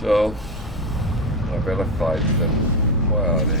So I better fight them. Where are they?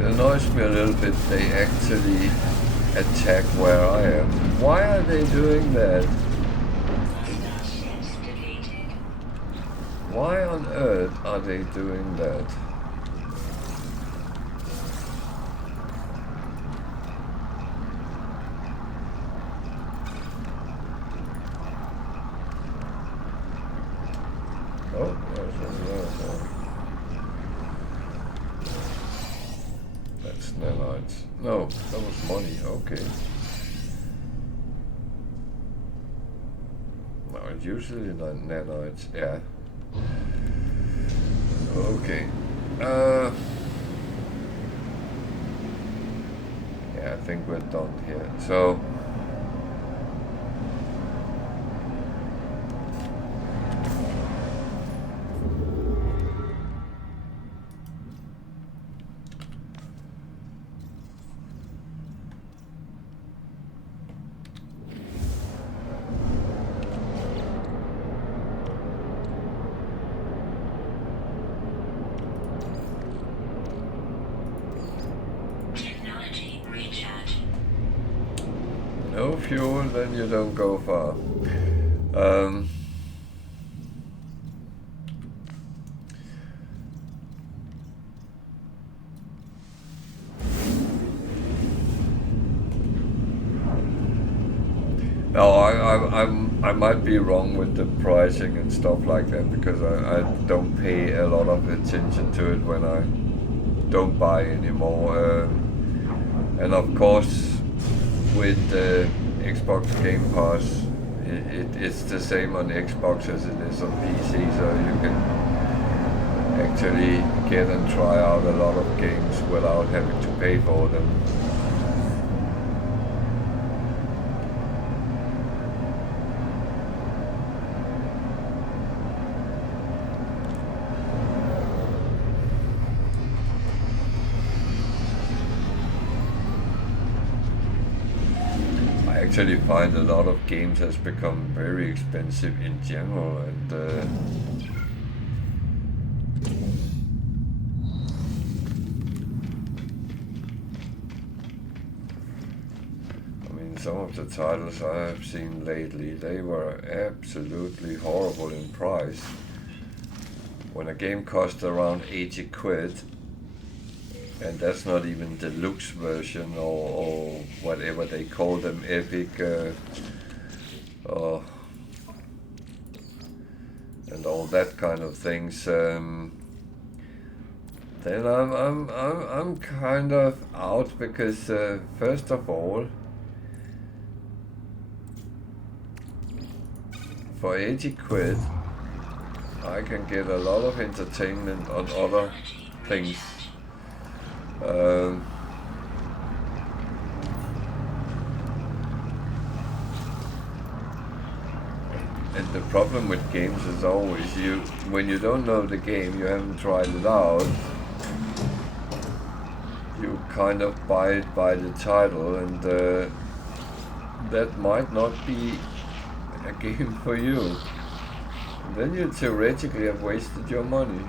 Annoys me a little bit, they actually attack where I am. Why are they doing that? Why on earth are they doing that? Oh, there's another one. That's nanites. No, that was money, okay. No, it's usually not nanites, yeah. Okay. Yeah, I think we're done here. So no fuel, then you don't go far. No, I might be wrong with the pricing and stuff like that because I don't pay a lot of attention to it when I don't buy anymore. And of course, with the Xbox Game Pass, it's the same on Xbox as it is on PC, so you can actually get and try out a lot of games without having to pay for them. I actually find a lot of games has become very expensive in general, and I mean, some of the titles I have seen lately, they were absolutely horrible in price. When a game costs around 80 quid, and that's not even the deluxe version or whatever they call them, epic, and all that kind of things. Then I'm kind of out because first of all, for 80 quid, I can get a lot of entertainment on other things. And the problem with games is always when you don't know the game, you haven't tried it out, you kind of buy it by the title, and that might not be a game for you. And then you theoretically have wasted your money.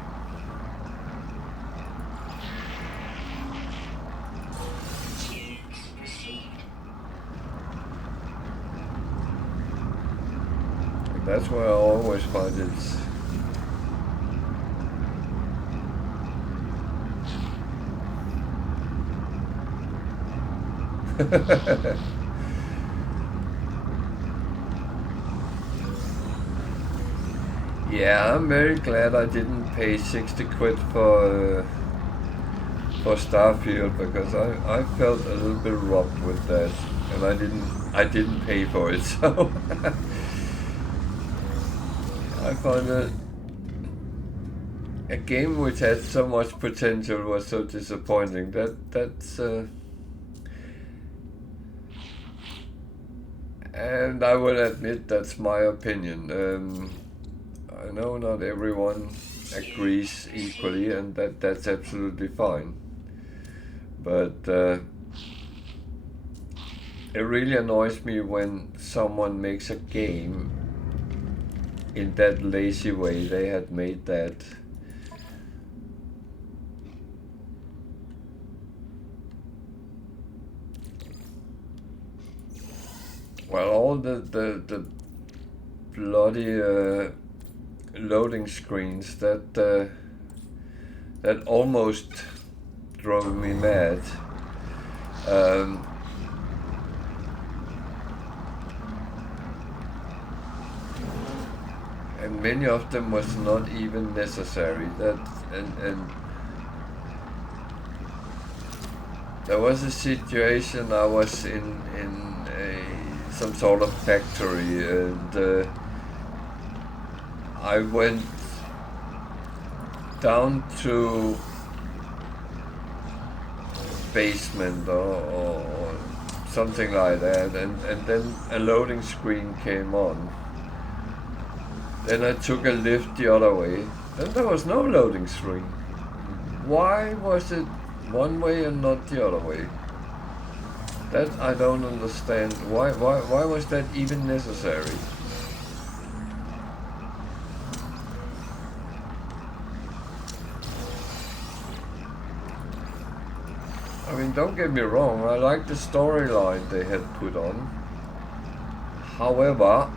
That's why I always find it's yeah, I'm very glad I didn't pay 60 quid for Starfield, because I felt a little bit robbed with that, and I didn't pay for it, so I find it a game which had so much potential was so disappointing. That's and I will admit that's my opinion. I know not everyone agrees equally, and that's absolutely fine. But it really annoys me when someone makes a game in that lazy way they had made that. Well, all the bloody loading screens that almost drove me mad. And many of them was not even necessary. And there was a situation I was in some sort of factory, and I went down to basement or something like that, and then a loading screen came on. Then I took a lift the other way, then there was no loading screen. Why was it one way and not the other way? That I don't understand. Why was that even necessary? I mean, don't get me wrong, I like the storyline they had put on. However,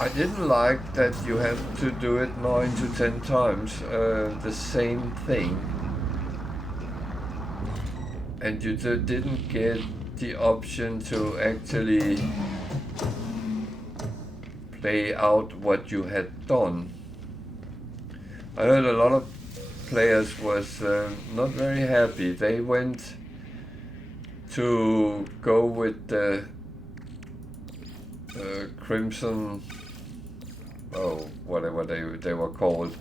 I didn't like that you have to do it 9 to 10 times the same thing. And you didn't get the option to actually play out what you had done. I heard a lot of players was not very happy. They went to go with the Crimson, oh, whatever they were called,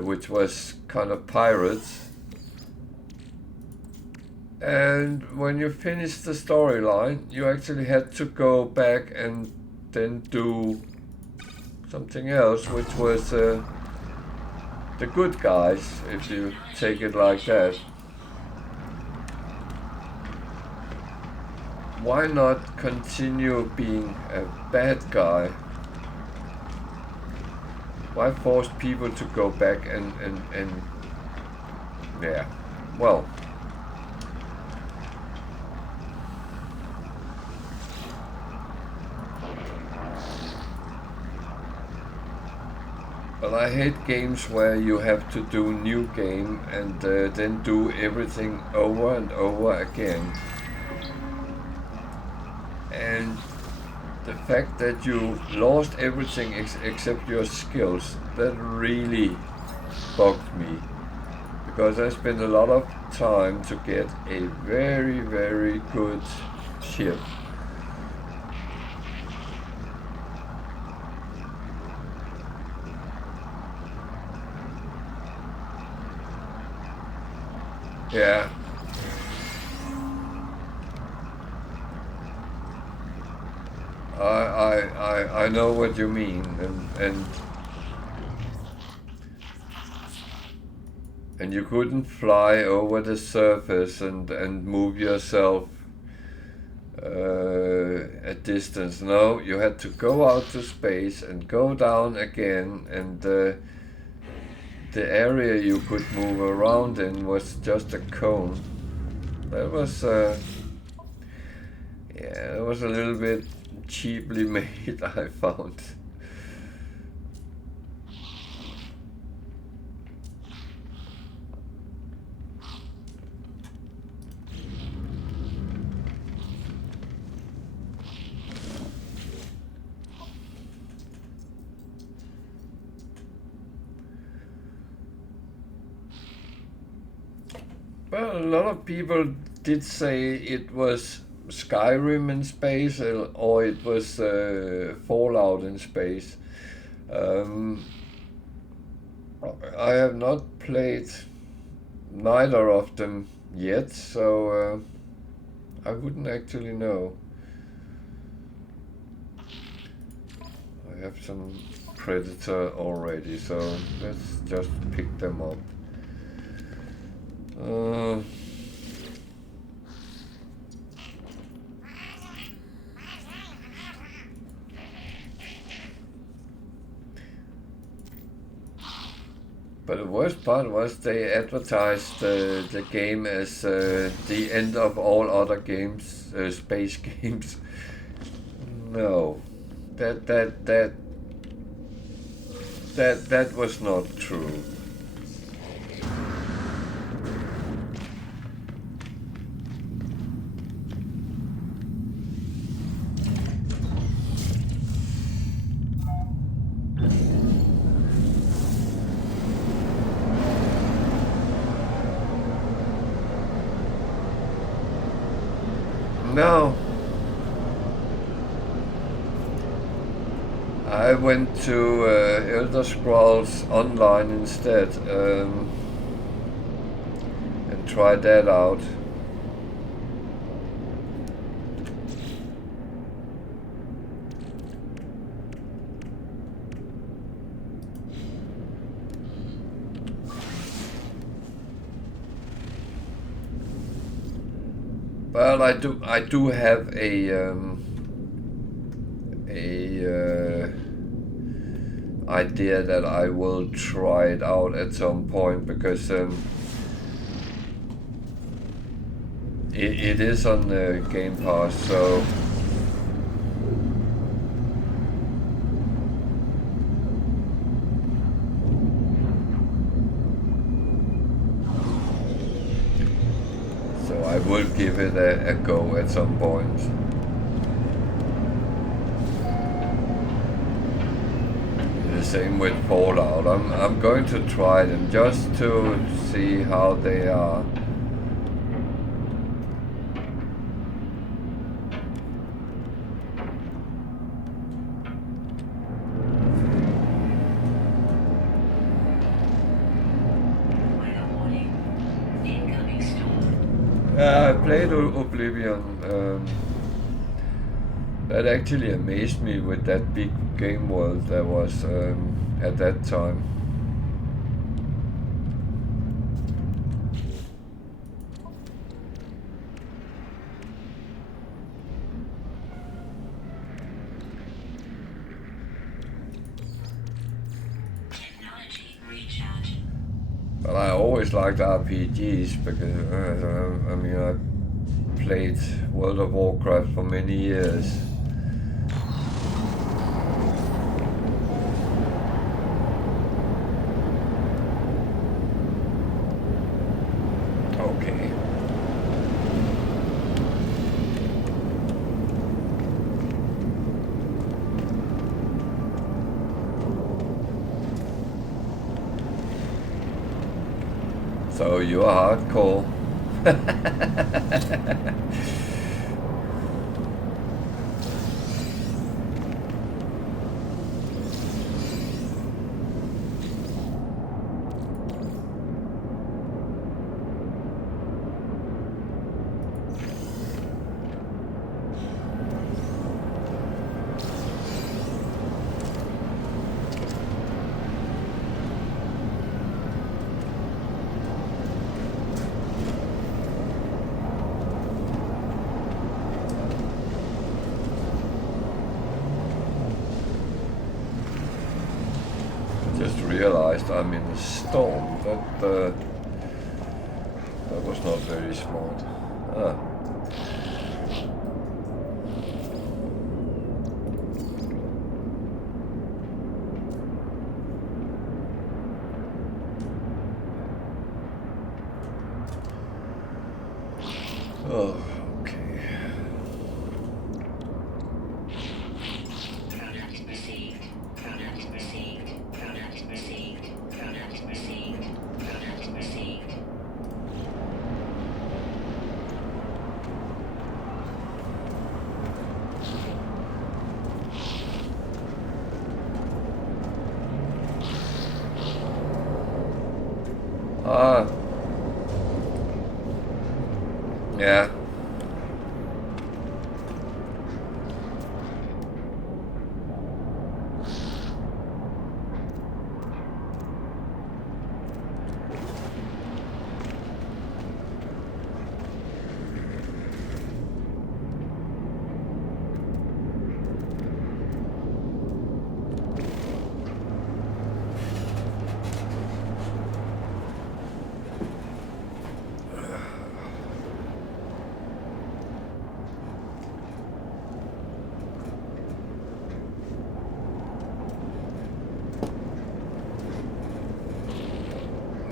which was kind of pirates. And when you finished the storyline, you actually had to go back and then do something else, which was the good guys, if you take it like that. Why not continue being a bad guy? Why force people to go back and yeah, well. But I hate games where you have to do new game and then do everything over and over again. And the fact that you lost everything except your skills, that really bugged me. Because I spent a lot of time to get a very, very good ship. Yeah. I know what you mean, and you couldn't fly over the surface and move yourself a distance. No, you had to go out to space and go down again, and the area you could move around in was just a cone. That was yeah, it was a little bit cheaply made, I found. Well, a lot of people did say it was Skyrim in space, or it was Fallout in space. I have not played neither of them yet, so I wouldn't actually know. I have some Predator already, so let's just pick them up. But the worst part was they advertised the game as the end of all other games, space games. No, that was not true. No. I went to Elder Scrolls Online instead and tried that out. Well, I do have a idea that I will try it out at some point, because it is on the Game Pass, so I will give it a go at some point. The same with Fallout. I'm going to try them just to see how they are. I played Oblivion. That actually amazed me with that big game world there was at that time. But I always liked RPGs because I mean, I played World of Warcraft for many years. Okay. So you're hardcore. Realized I'm in a storm. That was not very smart. Oh. Ah, yeah.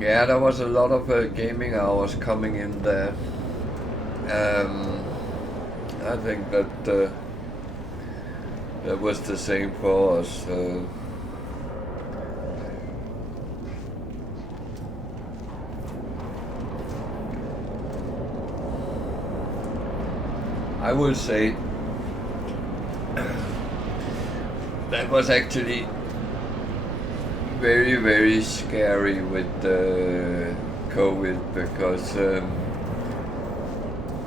Yeah, there was a lot of gaming hours coming in there. I think that that was the same for us. I would say that was actually very, very scary with COVID, because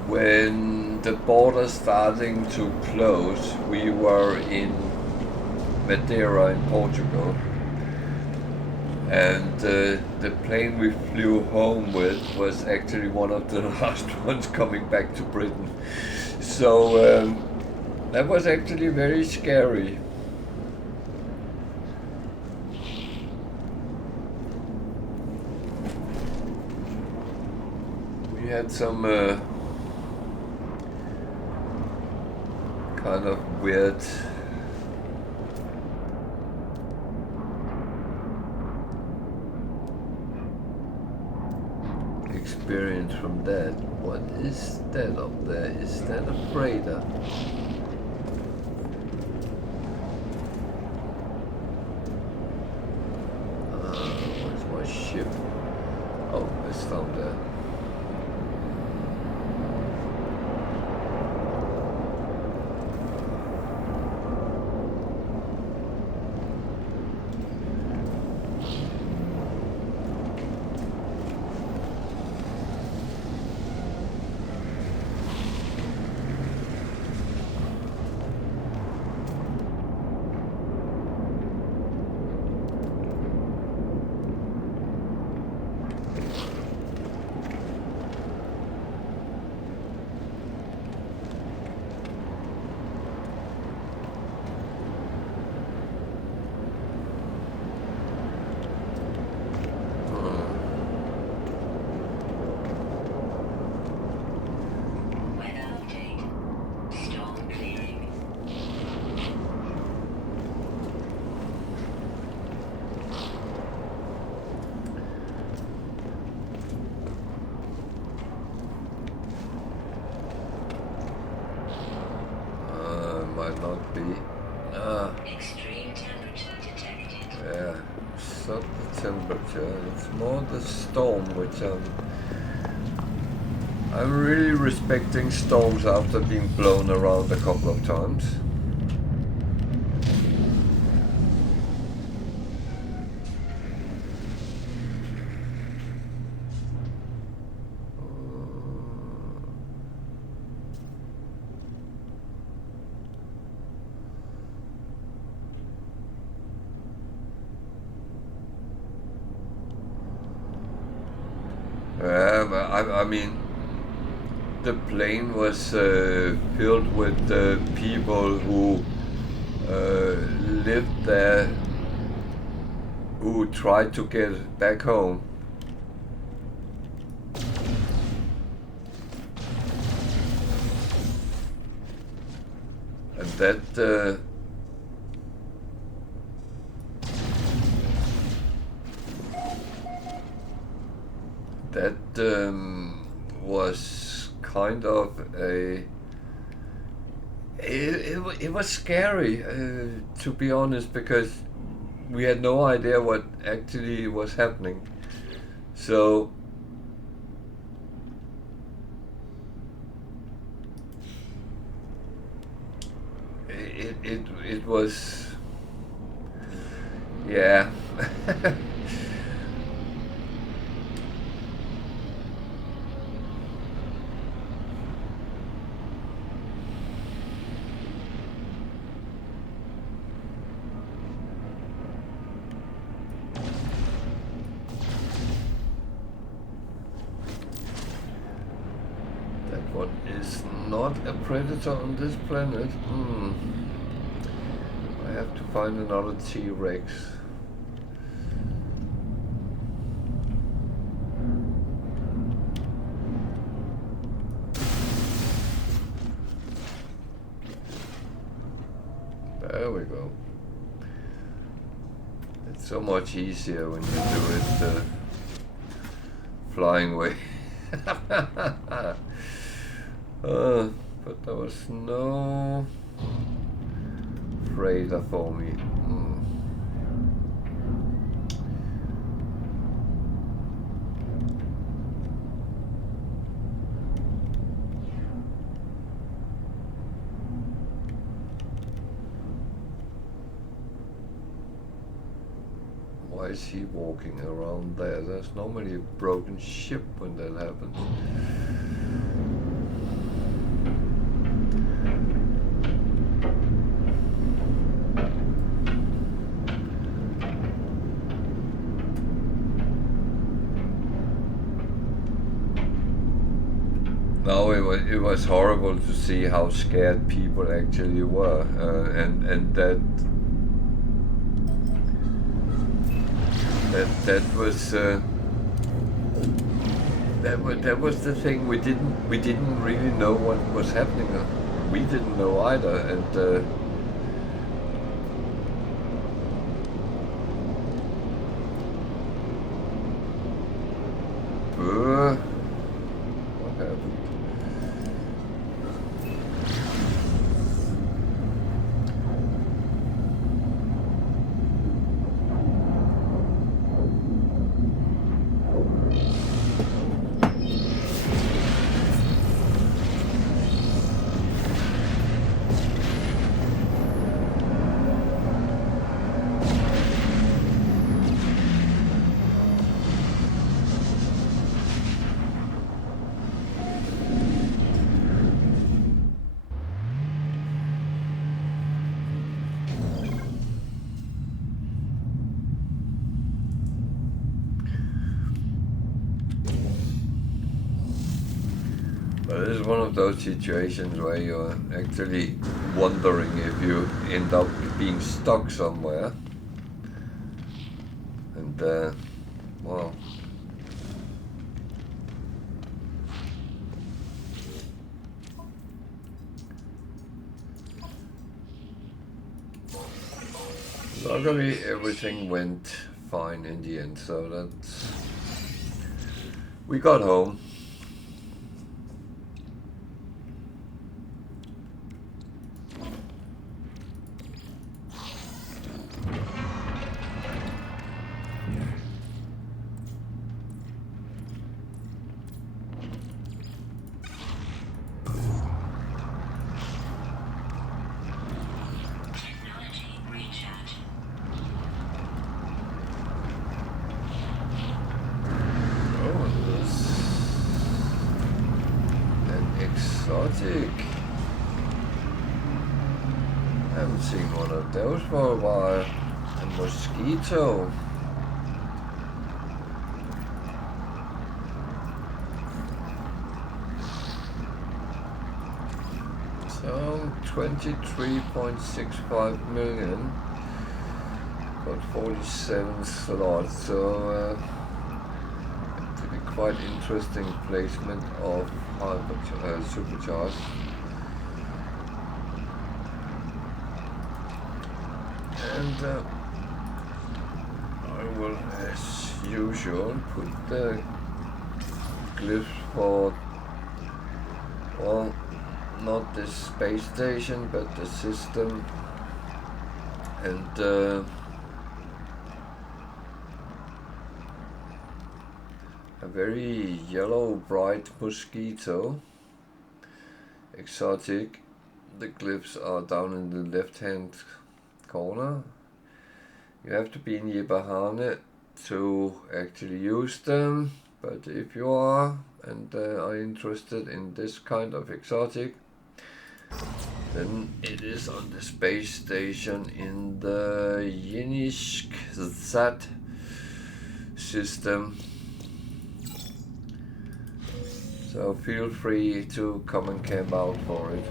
when the border starting to close, we were in Madeira in Portugal, and the plane we flew home with was actually one of the last ones coming back to Britain. So that was actually very scary. We had some kind of weird experience from that. What is that up there? Is that a freighter? Where's my ship? Oh, it's down there. Might not be. Extreme temperature detected. Yeah, it's not the temperature, it's more the storm, which I'm really respecting storms after being blown around a couple of times. I mean, the plane was filled with people who lived there, who tried to get back home. And that was kind of a it was scary, to be honest, because we had no idea what actually was happening. So it was, yeah. not a predator on this planet. I have to find another T-Rex. There we go. It's so much easier when you do it flying away. But there was no freighter for me. Why is he walking around there? There's normally a broken ship when that happens. No, it was horrible to see how scared people actually were, and that was the thing. We didn't really know what was happening. We didn't know either, and what happened? This is one of those situations where you're actually wondering if you end up being stuck somewhere. And, well... Luckily everything went fine in the end, so that's... We got home. Haven't seen one of those for a while. A mosquito. So 23.65 million. Got 47 slots. So actually quite interesting placement of supercharged. And I will, as usual, put the glyphs for, well, not the space station, but the system, and a very yellow, bright mosquito, exotic. The glyphs are down in the left-hand corner. You have to be in Yeberhahne to actually use them, but if you are and are interested in this kind of exotic, then it is on the space station in the Yeberhahne system. So feel free to come and camp out for it.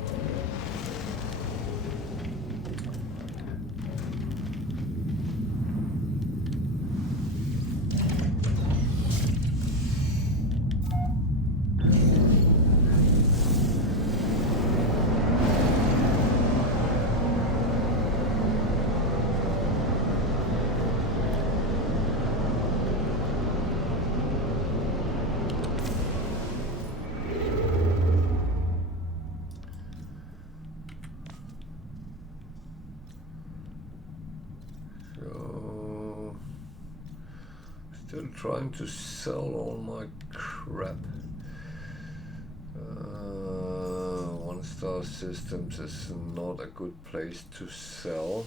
Still trying to sell all my crap. 1-star systems is not a good place to sell.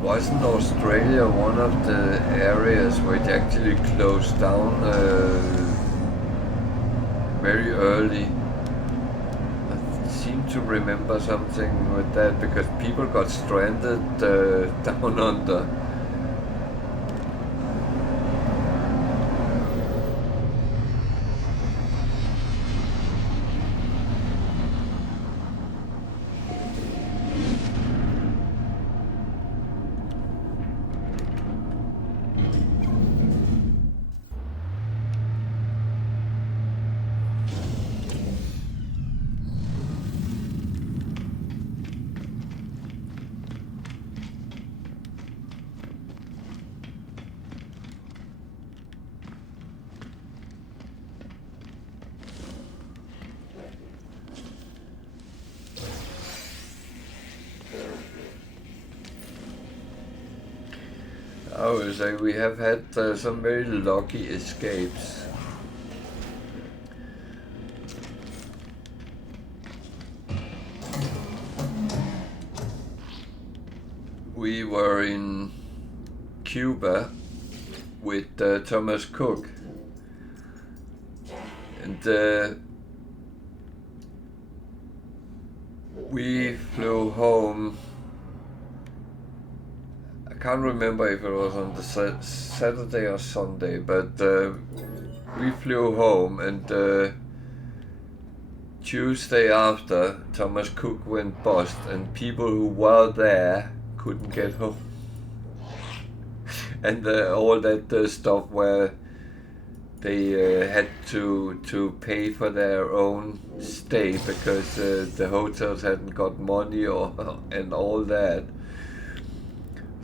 Wasn't Australia one of the areas which actually closed down very early? I seem to remember something with that because people got stranded down under. I would say we have had some very lucky escapes. We were in Cuba with Thomas Cook, and we flew home. I can't remember if it was on the Saturday or Sunday, but we flew home, and Tuesday after, Thomas Cook went bust, and people who were there couldn't get home. And all that stuff where they had to pay for their own stay because the hotels hadn't got money and all that.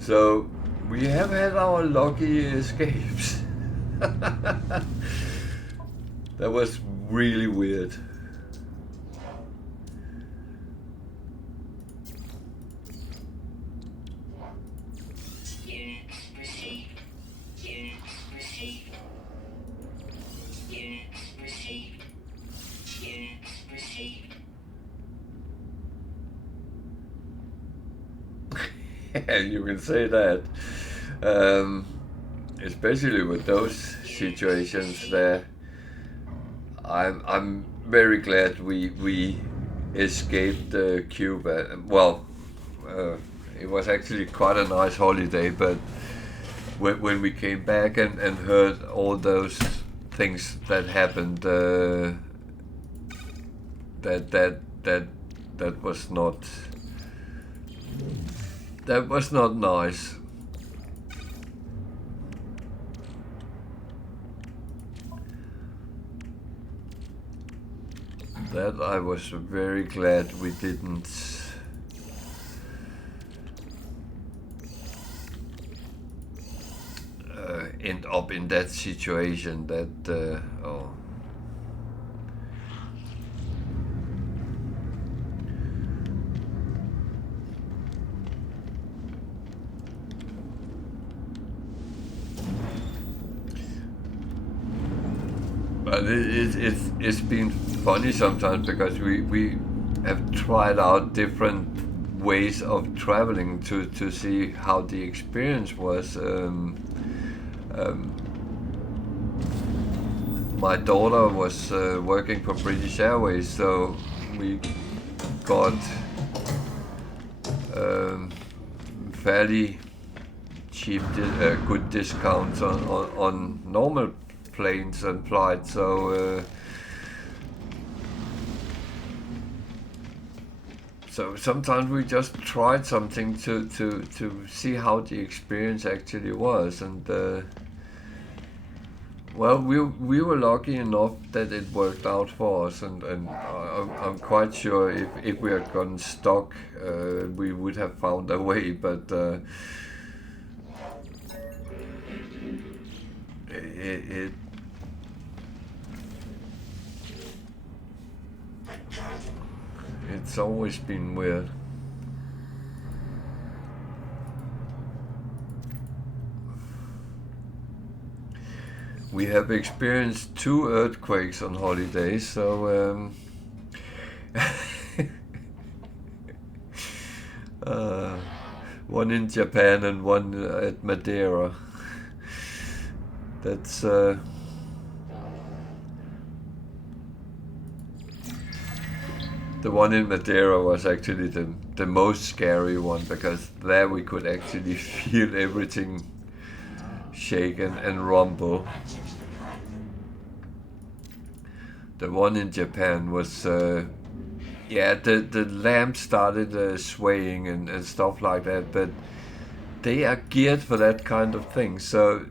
So we have had our lucky escapes. That was really weird. Units received. Units received. Units received. Units received. You can say that, especially with those situations there. I'm very glad we escaped Cuba. Well, it was actually quite a nice holiday, but when we came back and heard all those things that happened, that was not. That was not nice. That I was very glad we didn't end up in that situation. That oh. But it's been funny sometimes because we have tried out different ways of traveling to see how the experience was. My daughter was working for British Airways, so we got fairly cheap, good discounts on normal planes and flights. So so sometimes we just tried something to see how the experience actually was, and well, we were lucky enough that it worked out for us, and I'm quite sure if we had gotten stuck, we would have found a way, but it's always been weird. We have experienced 2 earthquakes on holidays, so one in Japan and one at Madeira. That's the one in Madeira was actually the most scary one, because there we could actually feel everything shake and rumble. The one in Japan was, yeah, the lamp started swaying and stuff like that, but they are geared for that kind of thing. So,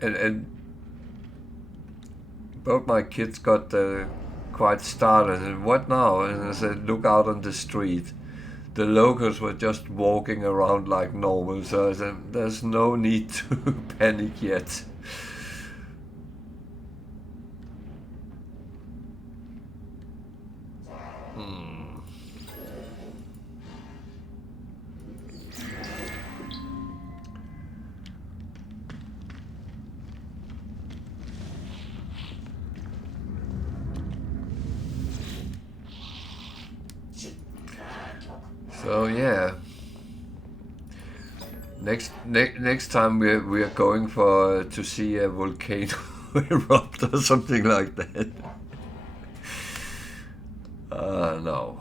and both my kids got quite startled, and what now? And I said, look out on the street. The locals were just walking around like normal, so I said, there's no need to panic yet. So yeah, next time we are going to see a volcano erupt or something like that. No.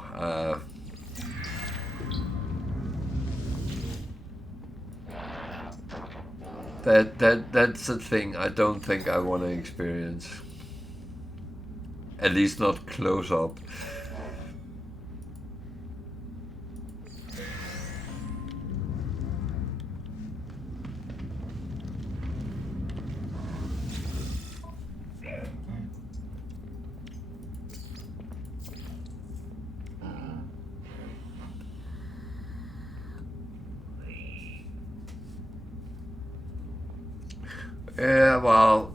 That's a thing I don't think I want to experience. At least not close up. Yeah, well,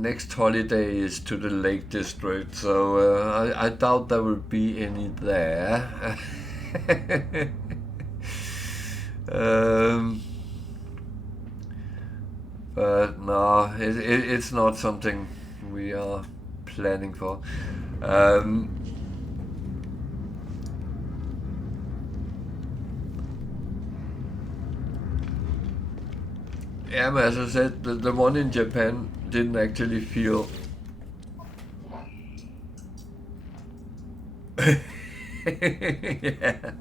next holiday is to the Lake District, so I doubt there will be any there. But no, it's not something we are planning for. Yeah, but as I said, the one in Japan didn't actually feel... yeah.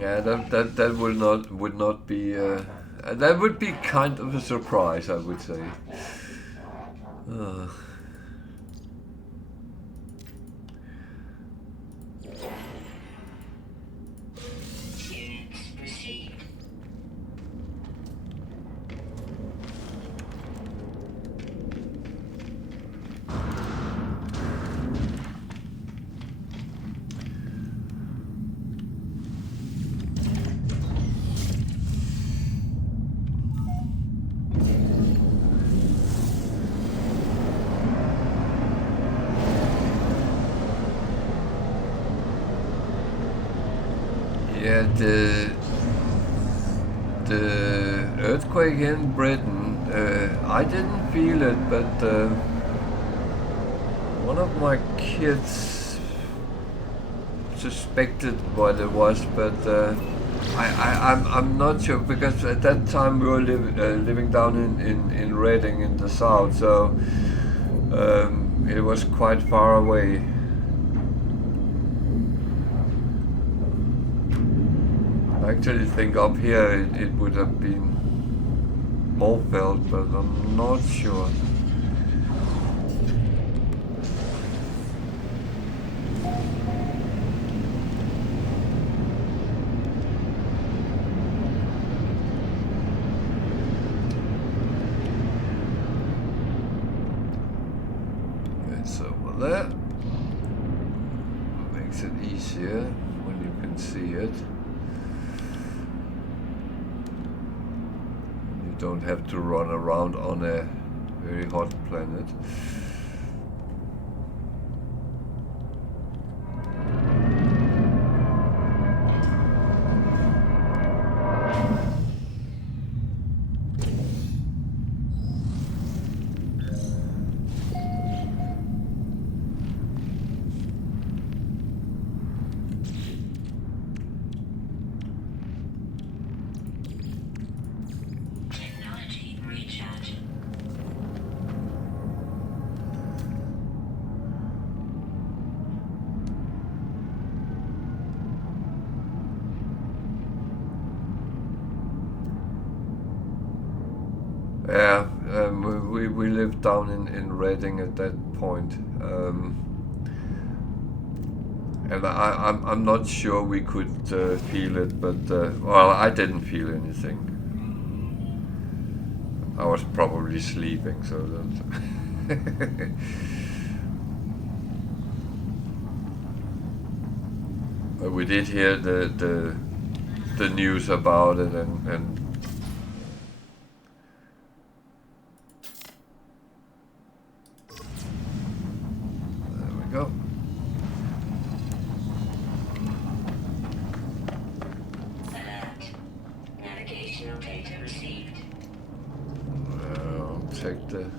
Yeah, that would not be that would be kind of a surprise, I would say. Yeah, the earthquake in Britain, I didn't feel it, but one of my kids suspected what it was, but I'm not sure, because at that time we were living down in Reading in the south, so it was quite far away. I actually think up here it would have been more felt, but I'm not sure. It's over there. Makes it easier when you can see it. Don't have to run around on a very hot planet. Yeah, we lived down in Reading at that point, and I'm not sure we could feel it, but well, I didn't feel anything. I was probably sleeping, so that. But we did hear the news about it, and there we go. Alert. Navigational data received. I'll take the.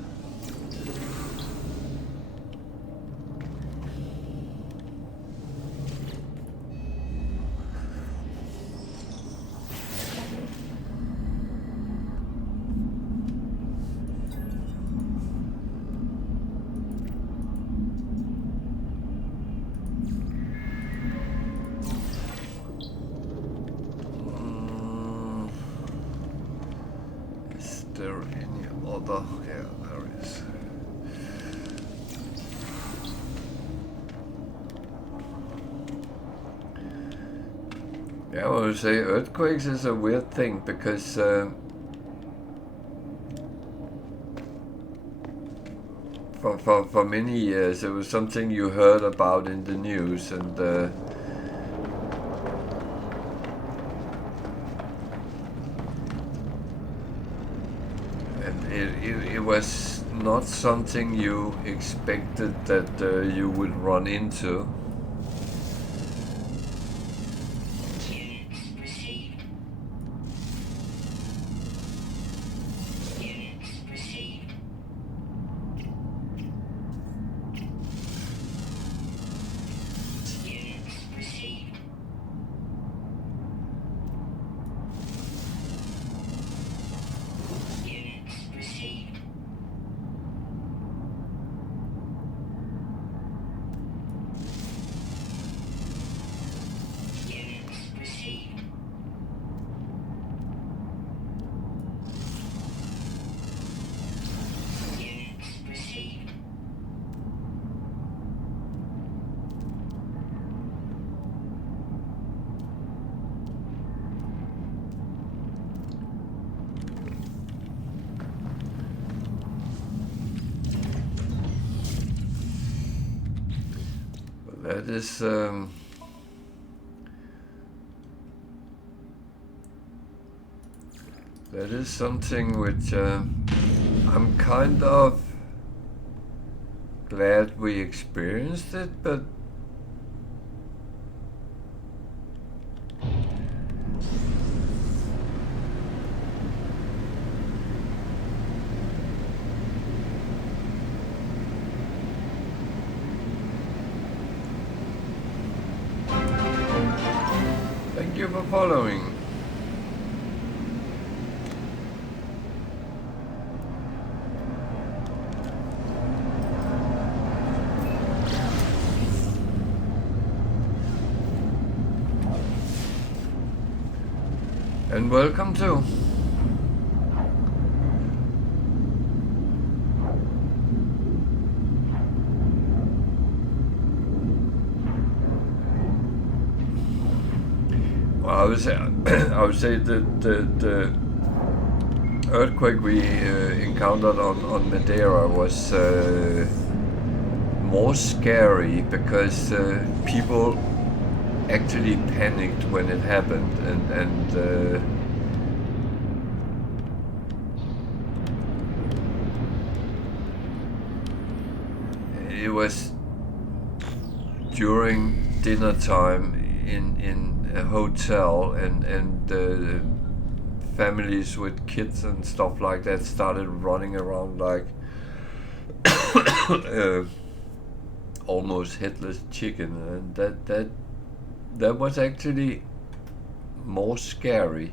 Is there any other? Yeah, there is. Yeah, I would say earthquakes is a weird thing, because for many years it was something you heard about in the news, and it was not something you expected that you would run into. Units received. Units received. Units received. Units received. Units received. Units received. That is that is something which I'm kind of glad we experienced it, but following. And welcome to. Well, I would say, I would say that the earthquake we encountered on Madeira was more scary because people actually panicked when it happened, and it was during dinner time in a hotel, and families with kids and stuff like that started running around like almost headless chicken, and that was actually more scary.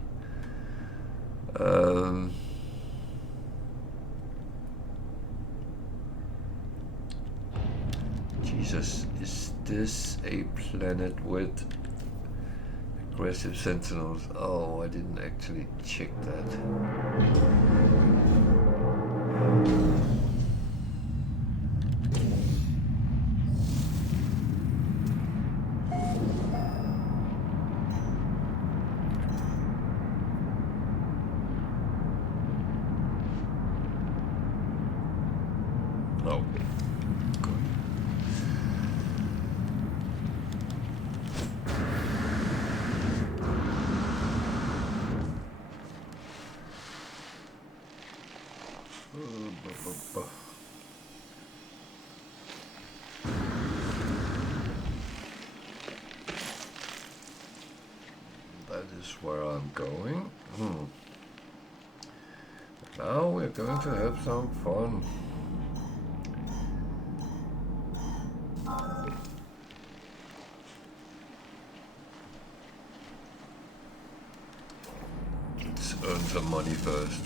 Jesus, is this a planet with aggressive sentinels? Oh, I didn't actually check that. No. Good. That is where I'm going. Now we're going to have some fun. Let's earn some money first.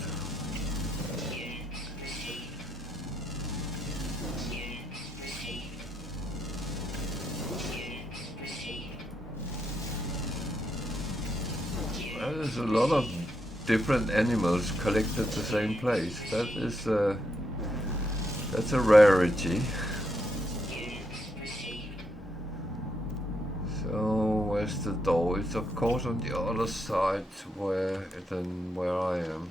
Well, there's a lot of different animals collected at the same place. That is that's a rarity. So where's the door? It's of course on the other side than where I am.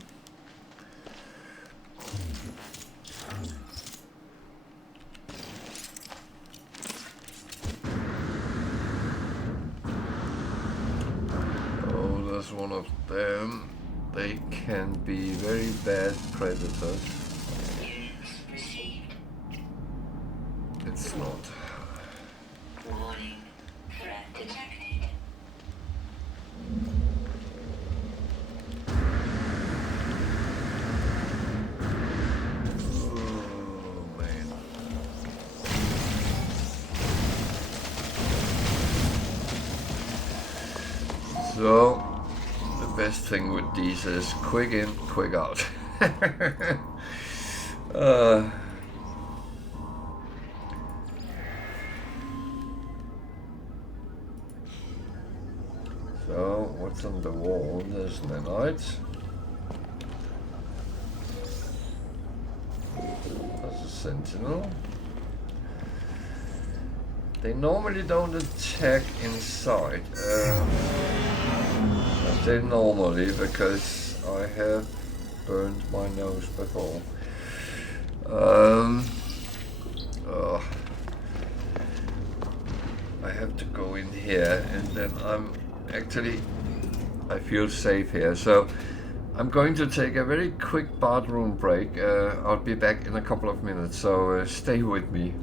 Oh, there's one of them. They can be very bad predators. It's not. Warning. Threat detected. Oh man. So the best thing with these is quick in, quick out. So what's on the wall? There's nanites. There's a sentinel. They normally don't attack inside. I say normally because I have burned my nose before. I have to go in here, and then I feel safe here. So I'm going to take a very quick bathroom break. I'll be back in a couple of minutes, so stay with me.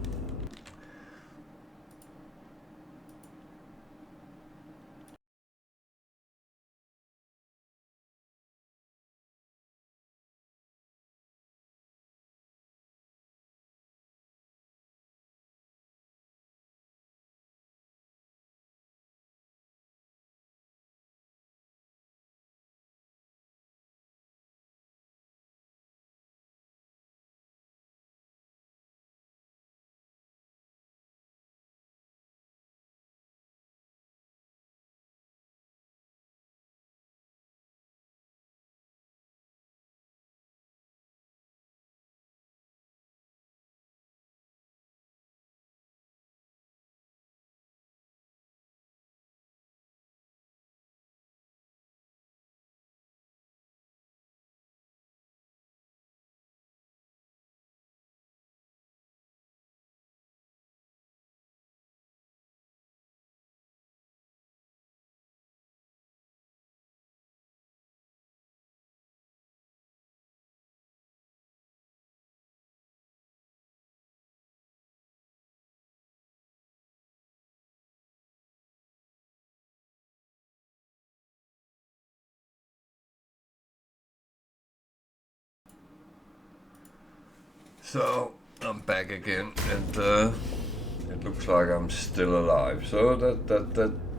So I'm back again, and it looks like I'm still alive. So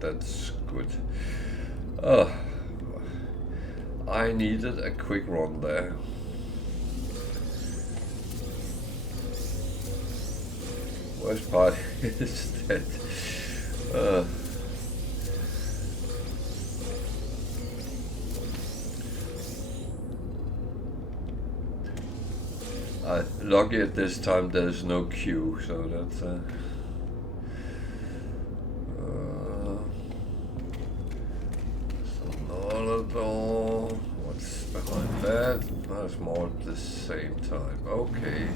that's good. I needed a quick run there. Worst part is that lucky at this time there's no queue, so that's another door. What's behind that? That's more at the same time. Okay.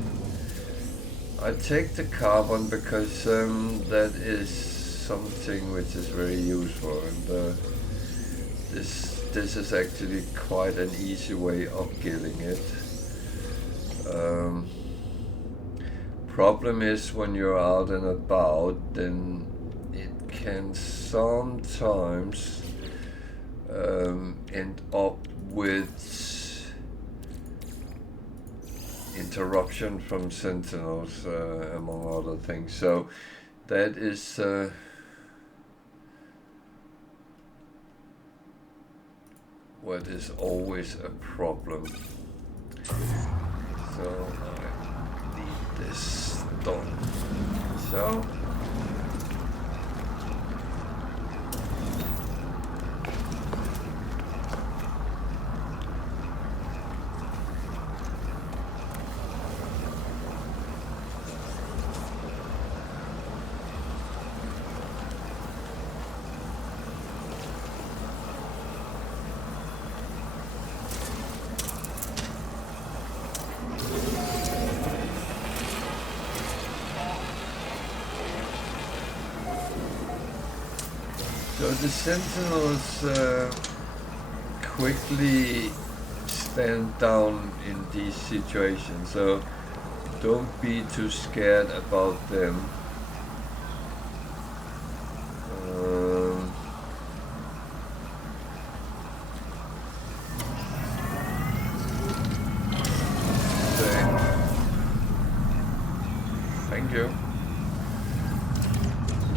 I take the carbon because that is something which is very useful, and this is actually quite an easy way of getting it. Problem is when you're out and about, then it can sometimes end up with interruption from sentinels, among other things. So that is what is always a problem. So I need this done. So the sentinels quickly stand down in these situations, so don't be too scared about them. Thank you.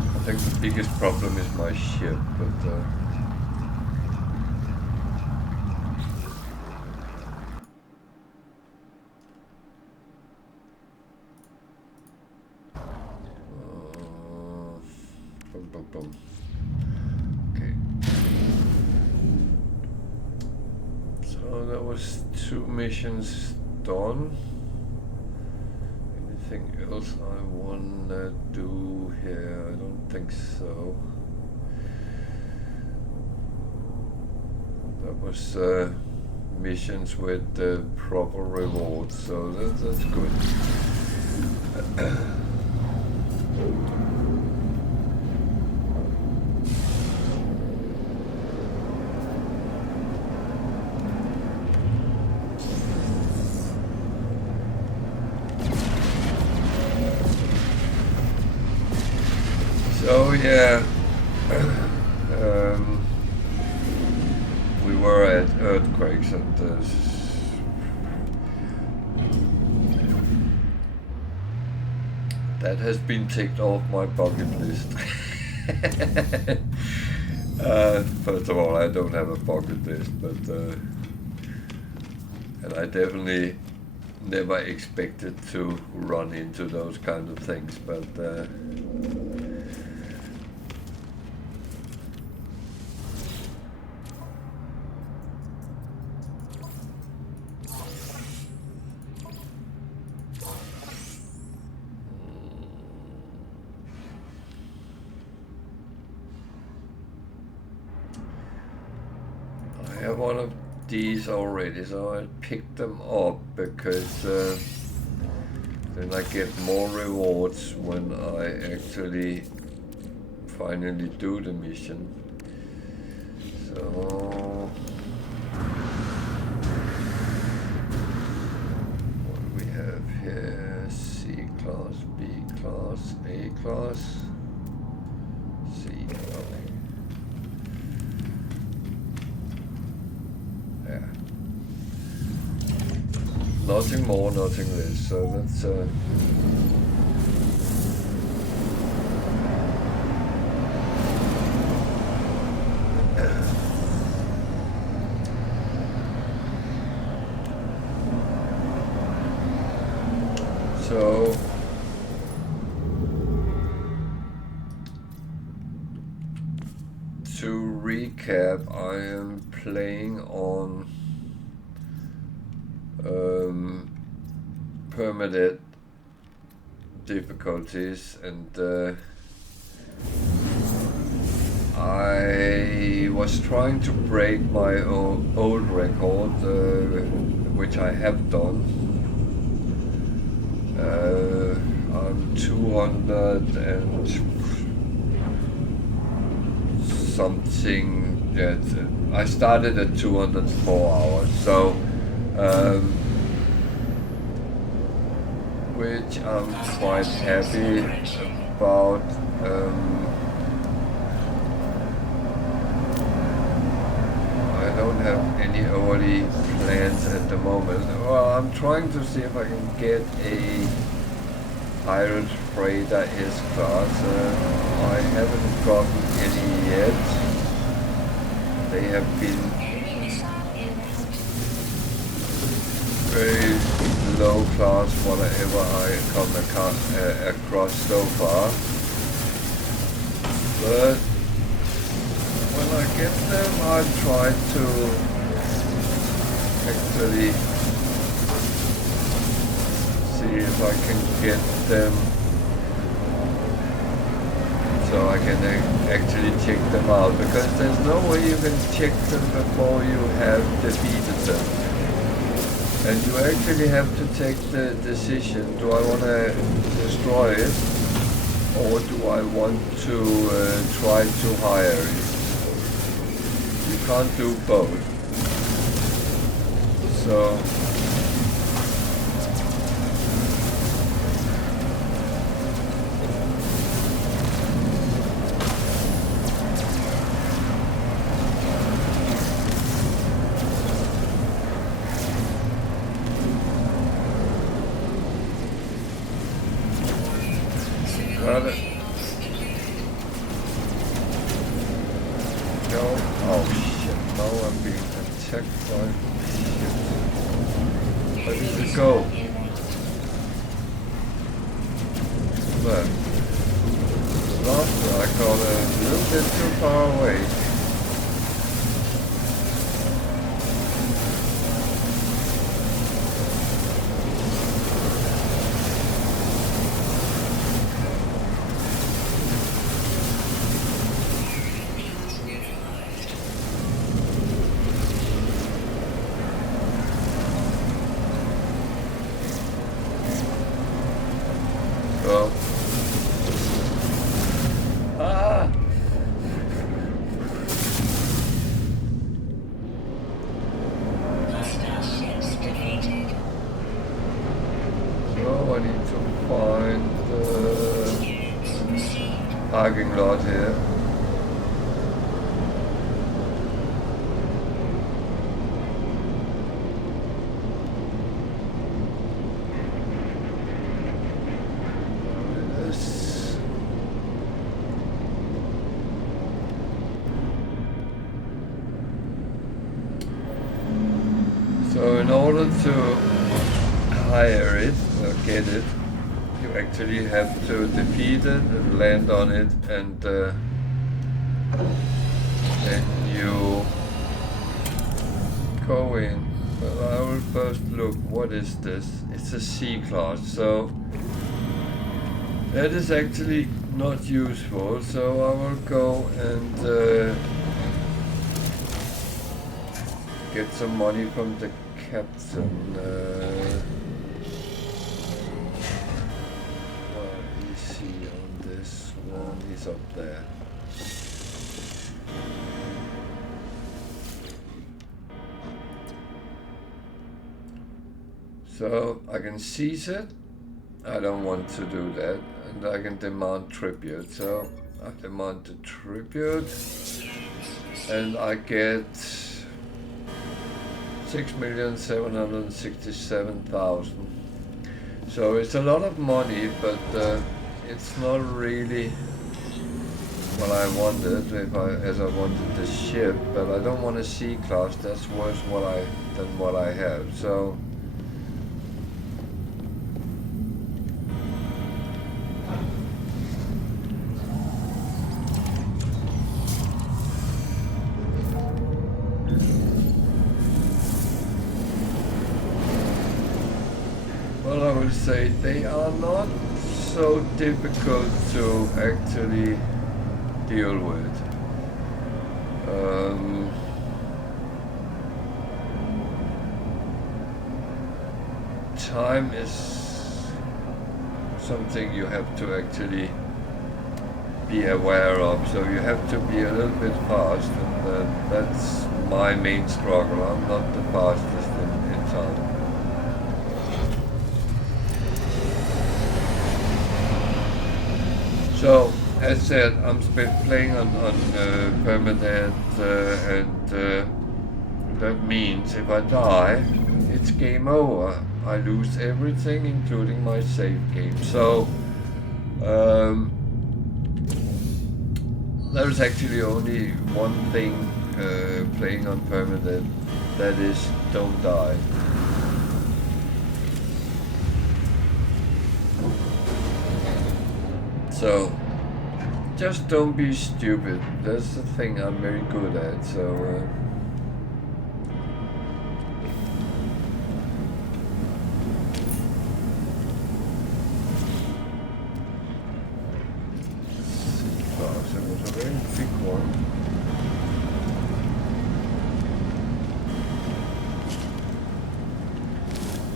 I think the biggest problem is my ship, but boom, boom, boom. Okay. So that was 2 missions done. Anything else I wanna do here? I don't think so. That was missions with the proper rewards, so that's good. So yeah, we were at earthquakes, and that has been ticked off my bucket list. First of all, I don't have a bucket list, but and I definitely never expected to run into those kind of things, but I have one of these already, so I picked them up because then I get more rewards when I actually finally do the mission. So what do we have here? C class, B class, A class, C. Okay. Yeah. Nothing more, nothing less. So that's so. To recap, I am playing on Permadeath difficulties, and I was trying to break my old record, which I have done. I'm 200 and something. Yeah, I started at 204 hours, so which I'm quite happy about. I don't have any early plans at the moment. Well, I'm trying to see if I can get a pirate freighter S-class. I haven't gotten any yet. They have been very low class, whatever I come across so far. But when I get them, I try to actually see if I can get them so I can actually check them out, because there's no way you can check them before you have defeated them. And you actually have to take the decision, do I want to destroy it, or do I want to try to hire it? You can't do both. So parking lot here. So in order to hire it or get it, you actually have to defeat it and land on it, and then you go in. But I will first look, what is this? It's a C-class, so that is actually not useful, so I will go and get some money from the captain. Where is he on this one? He's up there. So I can seize it. I don't want to do that, and I can demand tribute. So I demand the tribute, and I get 6,767,000. So it's a lot of money, but it's not really what I wanted. As I wanted the ship, but I don't want a C-class. That's worse than what I have. So. Well, I would say they are not so difficult to actually deal with. Time is something you have to actually be aware of, so you have to be a little bit fast, and that's my main struggle. I'm not the fastest in time. So, as said, I'm playing on Permadeath, and that means if I die, it's game over. I lose everything, including my save game. So, there's actually only one thing playing on Permadeath, that is, don't die. So, just don't be stupid. That's the thing I'm very good at. So.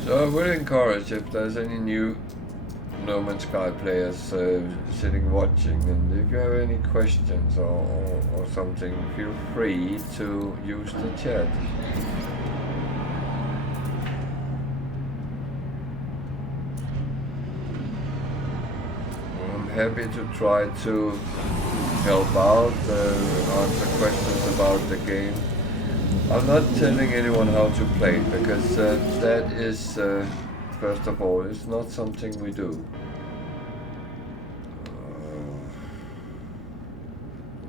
So I would encourage, if there's any new No Man's Sky players sitting watching, and if you have any questions or something, feel free to use the chat. I'm happy to try to help out, answer questions about the game. I'm not telling anyone how to play, because that is, first of all, it's not something we do.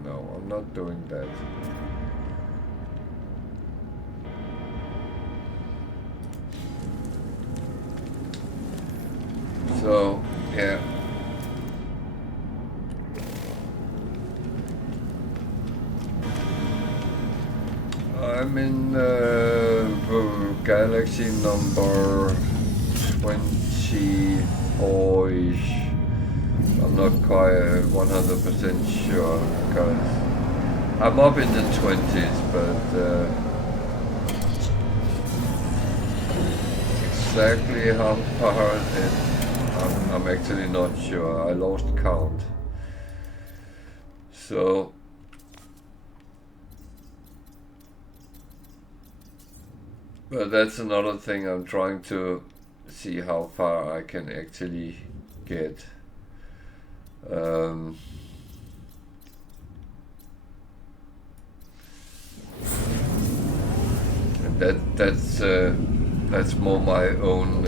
No, I'm not doing that. So, yeah. I'm in galaxy number 24-ish. I'm not quite 100% sure, because I'm up in the 20s, but exactly how far I'm actually not sure. I lost count. So. But that's another thing. I'm trying to see how far I can actually get. And that's more my own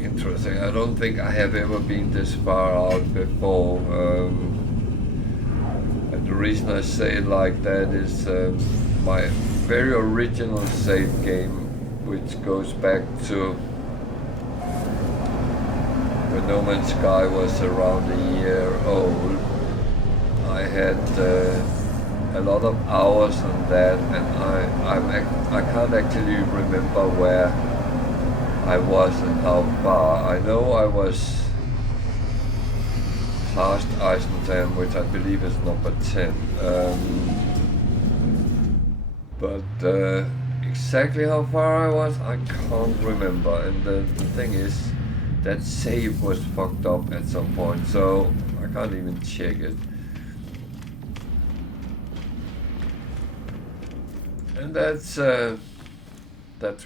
interesting. I don't think I have ever been this far out before. The reason I say it like that is my very original save game, which goes back to when No Man's Sky was around a year old. I had a lot of hours on that, and I can't actually remember where I was and how far. I know I was past Eisentam, which I believe is number 10. But exactly how far I was, I can't remember. And the thing is, that save was fucked up at some point, so I can't even check it. And that's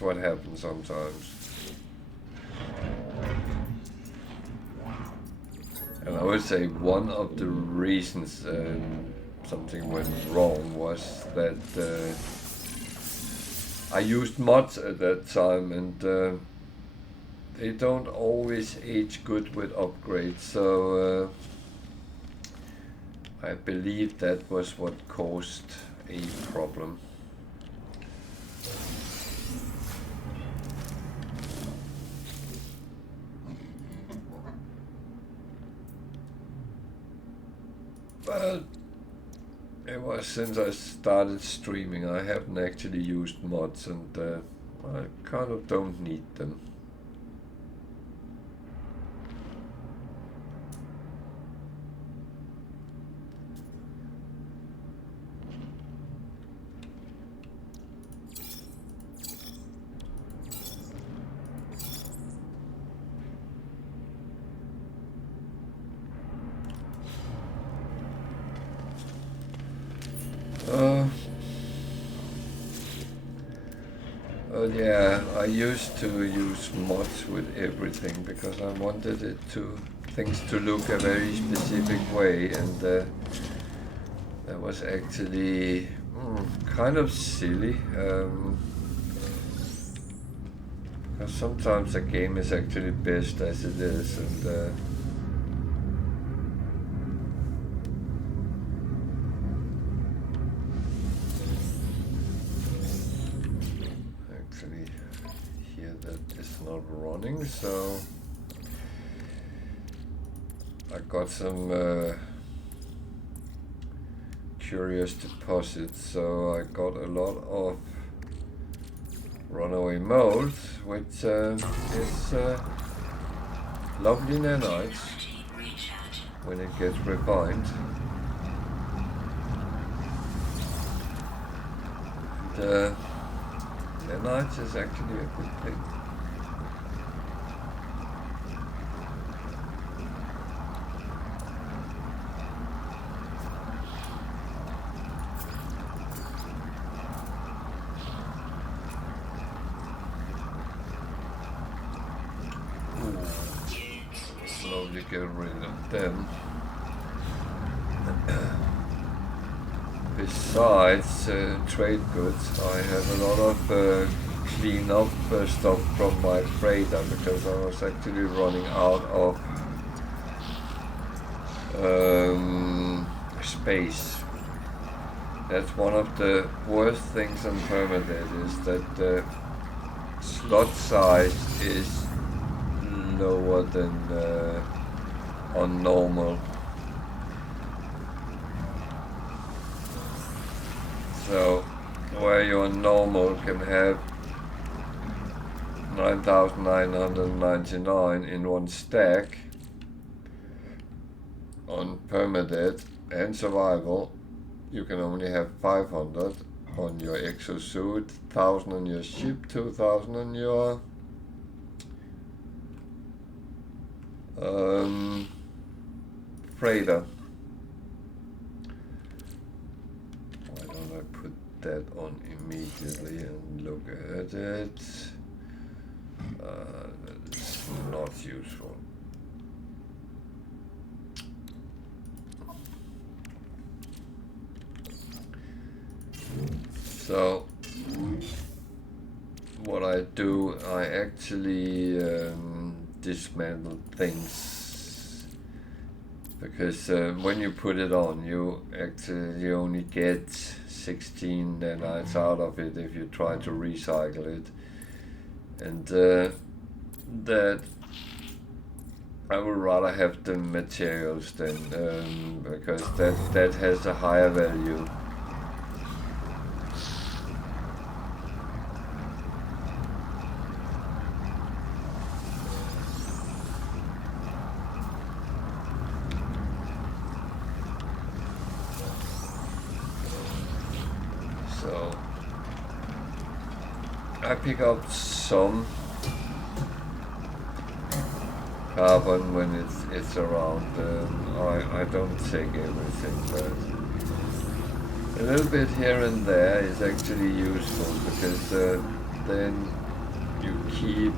what happens sometimes. And I would say one of the reasons something went wrong was that I used mods at that time, and they don't always age good with upgrades, so I believe that was what caused a problem. But it was since I started streaming, I haven't actually used mods, and I kind of don't need them. Yeah, I used to use mods with everything because I wanted it things to look a very specific way, and that was actually kind of silly. Because sometimes a game is actually best as it is, and running, so I got some curious deposits, so I got a lot of runaway mold, which is lovely nanites when it gets refined. And nanites is actually a good thing. Get rid of them. Besides trade goods, I have a lot of clean up stuff from my freighter because I was actually running out of space. That's one of the worst things in Permadeath, is that the slot size is lower than on normal. So where your normal can have 9,999 in one stack, on Permadeath and survival you can only have 500 on your exosuit, 1,000 on your ship, 2,000 on your freighter. Why don't I put that on immediately and look at it? That's not useful. So what I do, I actually dismantle things, because when you put it on, you actually only get 16 nanites out of it if you try to recycle it, and that I would rather have the materials then, because that has a higher value. I pick up some carbon when it's around. I don't take everything, but a little bit here and there is actually useful, because then you keep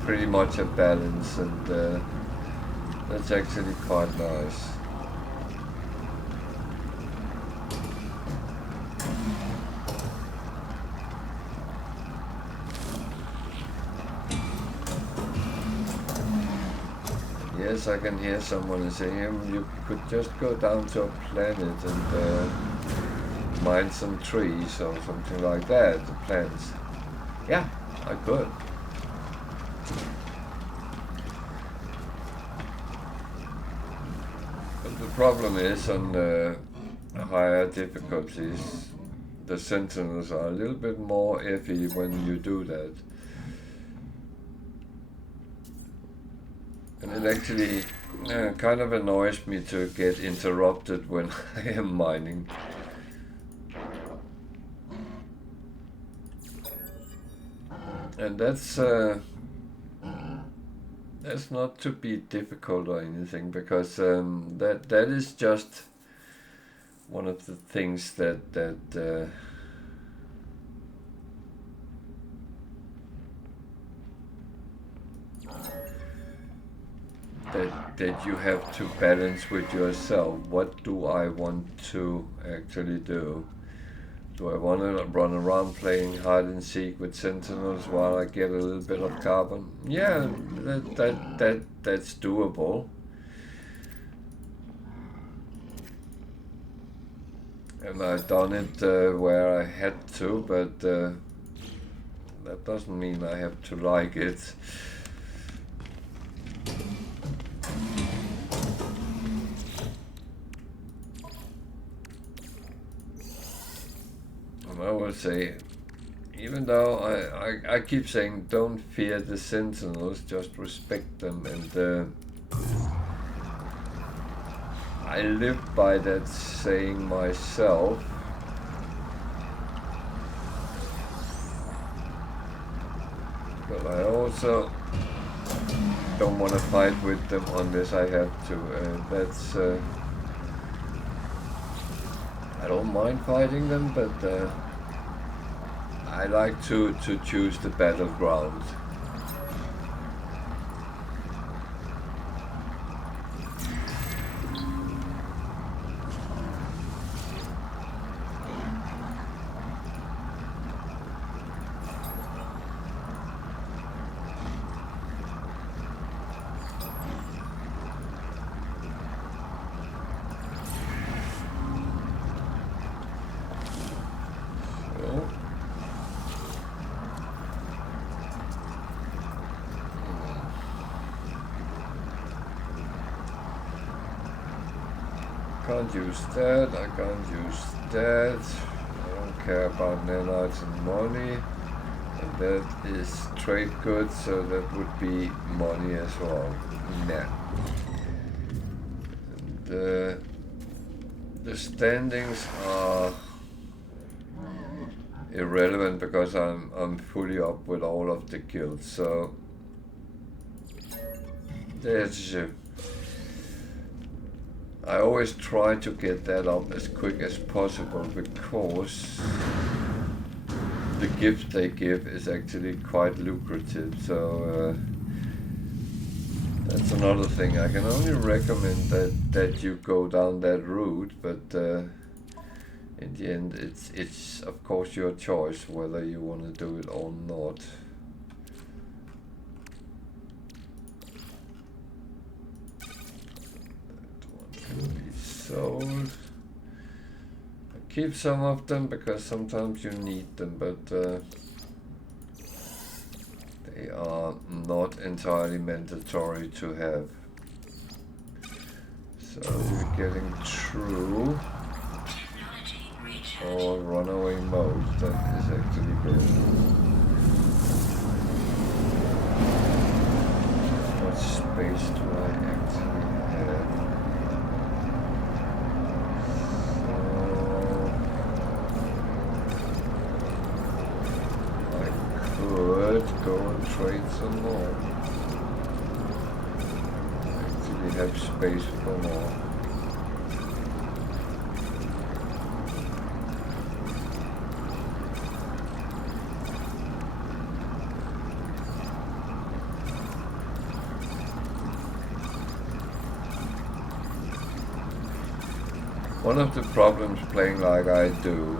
pretty much a balance, and that's actually quite nice. Yes, I can hear someone saying you could just go down to a planet and mine some trees or something like that, the plants. Yeah, I could. But the problem is on the higher difficulties, the sentinels are a little bit more iffy when you do that. And it actually kind of annoys me to get interrupted when I am mining. And that's not to be difficult or anything, because that is just one of the things that you have to balance with yourself. What do I want to actually do? Do I want to run around playing hide and seek with sentinels while I get a little bit of carbon? Yeah, that's doable. And I've done it where I had to, but that doesn't mean I have to like it. I will say, even though I keep saying don't fear the sentinels, just respect them, and I live by that saying myself. But I also don't want to fight with them unless I have to, and that's I don't mind fighting them, but I like to choose the battleground. Can't use that, I can't use that. I don't care about nanites and money. And that is trade goods, so that would be money as well. Nah. And the standings are irrelevant because I'm fully up with all of the guilds, so there's I always try to get that up as quick as possible, because the gift they give is actually quite lucrative, so that's another thing. I can only recommend that you go down that route, but in the end it's of course your choice whether you want to do it or not. Sold. I keep some of them because sometimes you need them, but they are not entirely mandatory to have. So we're getting through or runaway mode. That is actually good. How much space do I actually have? Go and trade some more. Actually have space for more. One of the problems playing like I do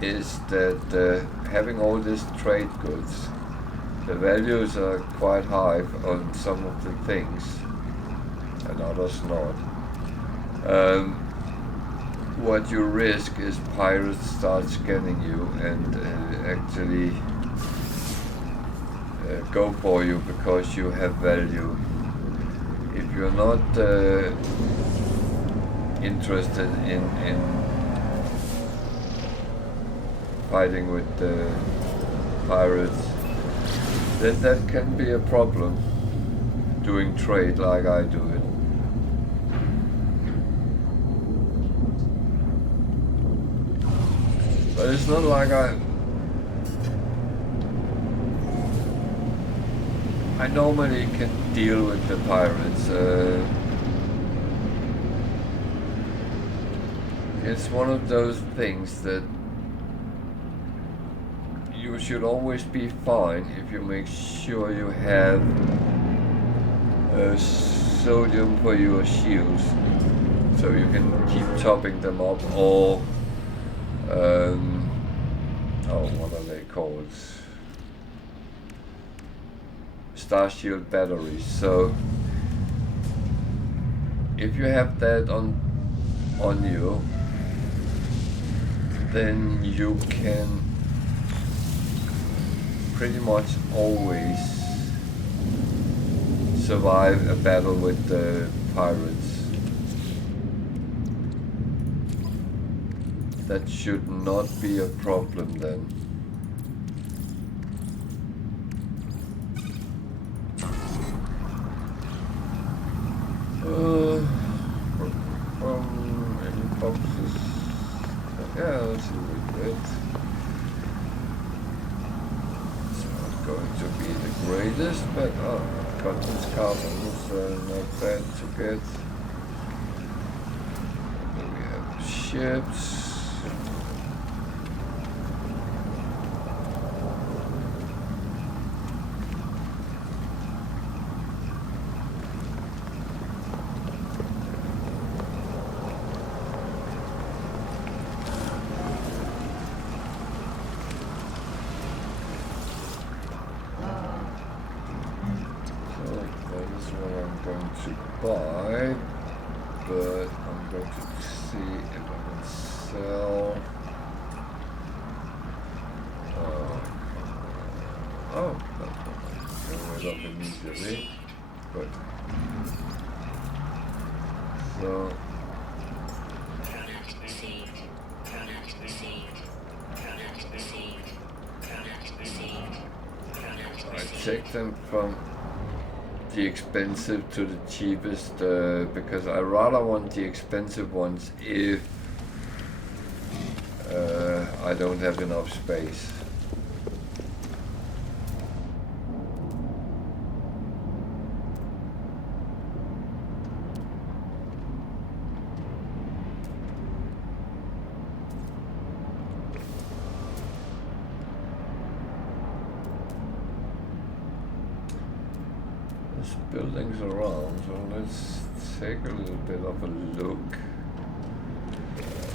is that having all these trade goods the values are quite high on some of the things and others not. What you risk is pirates start scanning you and actually go for you because you have value. If you're not interested in fighting with the pirates, then that can be a problem doing trade like I do it. But it's not like I normally can deal with the pirates. It's one of those things that you should always be fine if you make sure you have sodium for your shields, so you can keep topping them up, or what are they called? Star shield batteries. So if you have that on you, then you can pretty much always survive a battle with the pirates. That should not be a problem then. Any boxes? Yeah, let's see what it. It's not going to be the greatest, but Continent's carbon is not bad to get. Then we have ships. Take them from the expensive to the cheapest because I rather want the expensive ones if I don't have enough space. Buildings around, so let's take a little bit of a look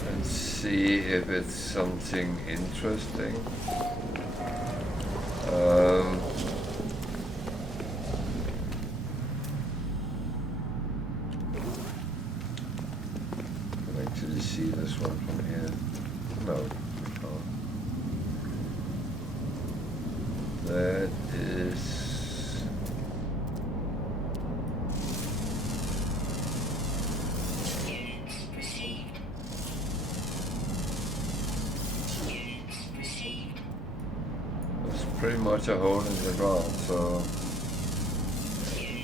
and see if it's something interesting. Can I actually see this one from here? No, we can't. That is pretty much a hole in the ground, so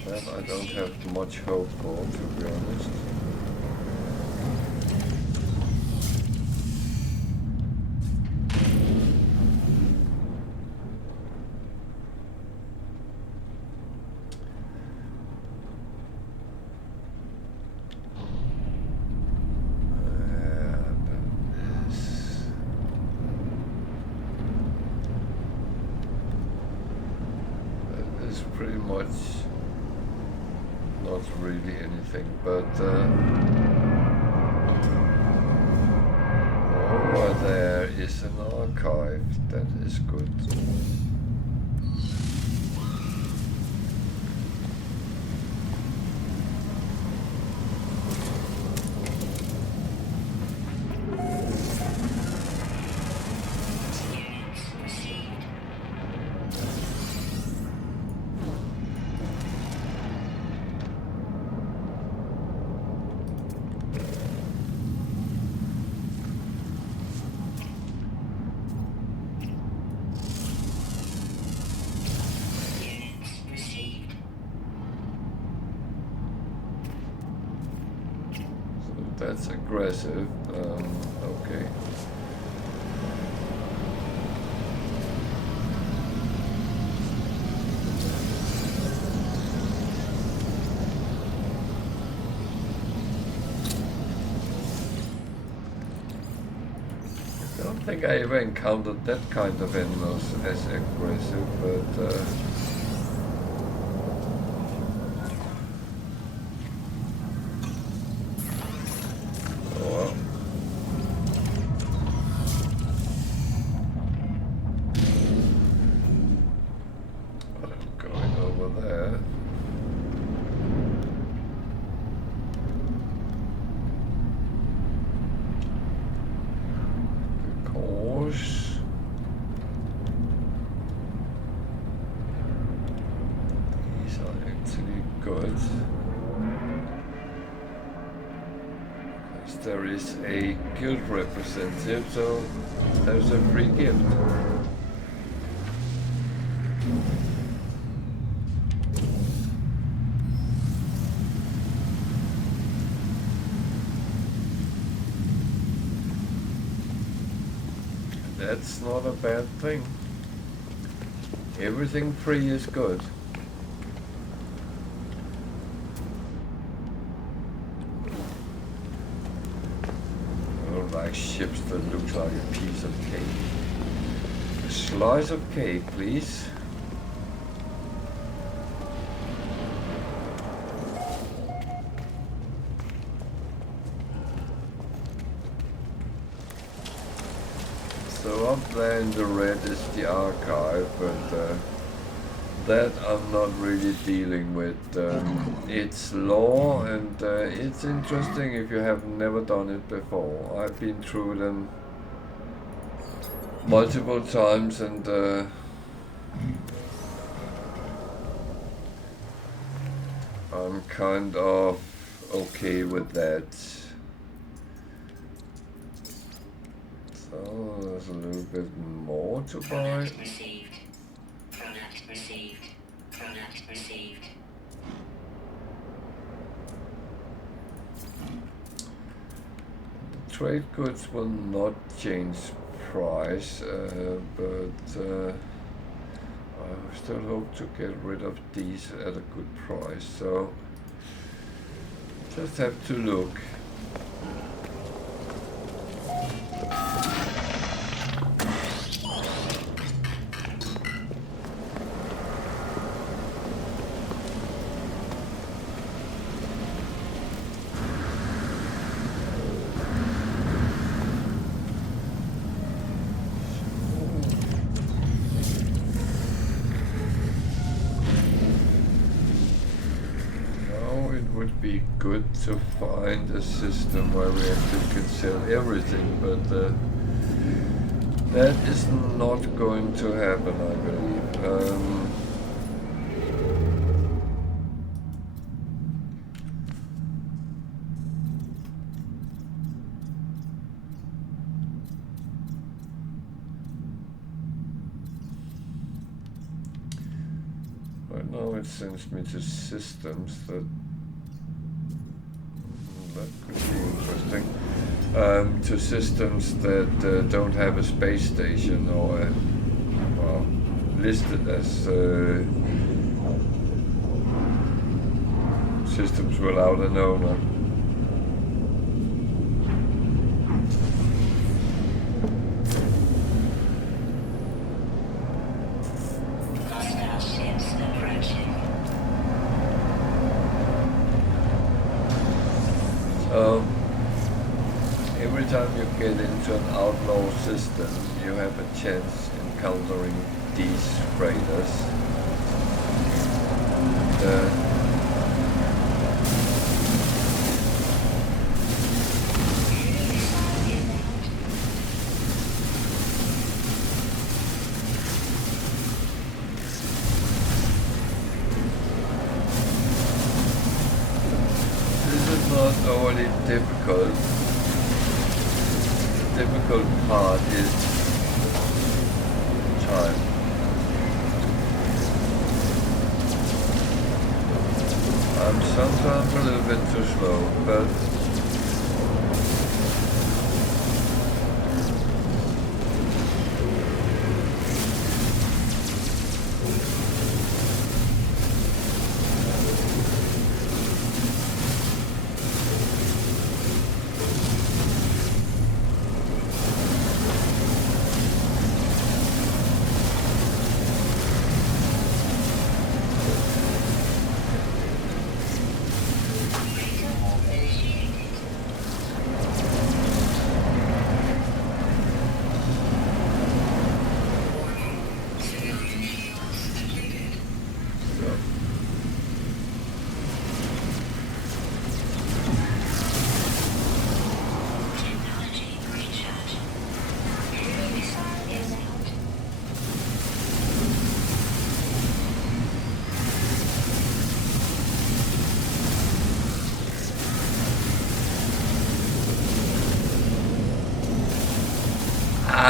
that I don't have much hope for, to be honest. Pretty much not really anything, but over there is an archive. That is good. That's aggressive. Okay. I don't think I ever encountered that kind of animals as aggressive, but oh well. I'm going over there. These are actually good. Because there is a guild representative, so there's a free gift. That's not a bad thing. Everything free is good. I don't like ships that looks like a piece of cake. A slice of cake, please. So up there in the red is the archive, but that I'm not really dealing with. It's lore, and it's interesting if you have never done it before. I've been through them multiple times, and I'm kind of okay with that. So there's a little bit more to buy. Product received. Product received. Product received. Trade goods will not change price, but I still hope to get rid of these at a good price. So just have to look. Be good to find a system where we actually can sell everything, but that is not going to happen, I believe. Right now it sends me to systems that could be interesting. To systems that don't have a space station or well, listed as systems without an owner. Hostile ships approaching. Every time you get into an outlaw system, you have a chance encountering these raiders. This is not overly difficult. The difficult part is time. I'm sometimes a little bit too slow, but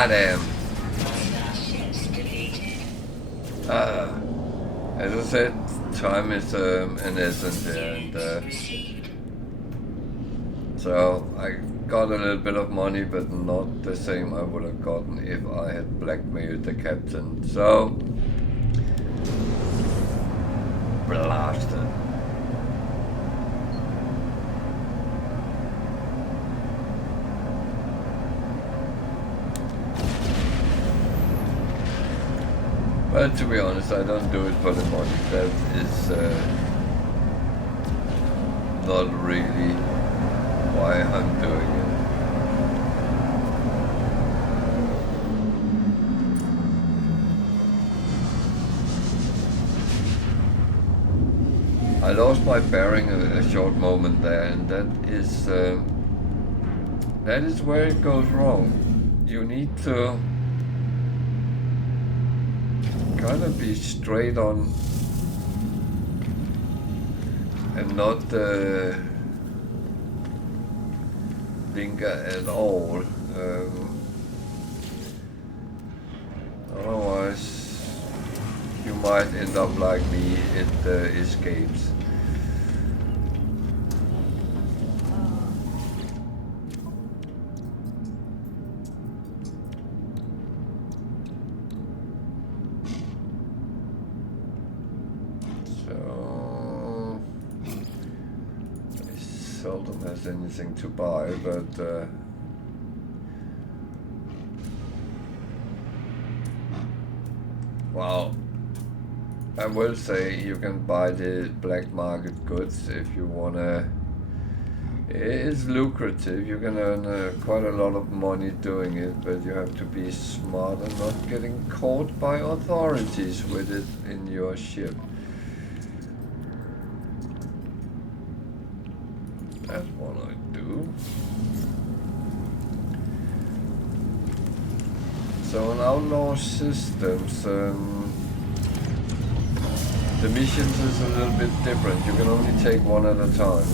damn. Starships deleted. As I said, time is an essence here, and Received. so I got a little bit of money, but not the same I would have gotten if I had blackmailed the captain. So, blasted. But to be honest, I don't do it for the money. That is not really why I'm doing it. I lost my bearing a short moment there, and that is where it goes wrong. You need to kind of be straight on and not linker at all. Otherwise, you might end up like me, it escapes. Seldom has anything to buy, but well, I will say you can buy the black market goods if you wanna. It's lucrative. You can earn quite a lot of money doing it, but you have to be smart and not getting caught by authorities with it in your ship. That's what I do. So in outlaw systems, the missions is a little bit different. You can only take one at a time.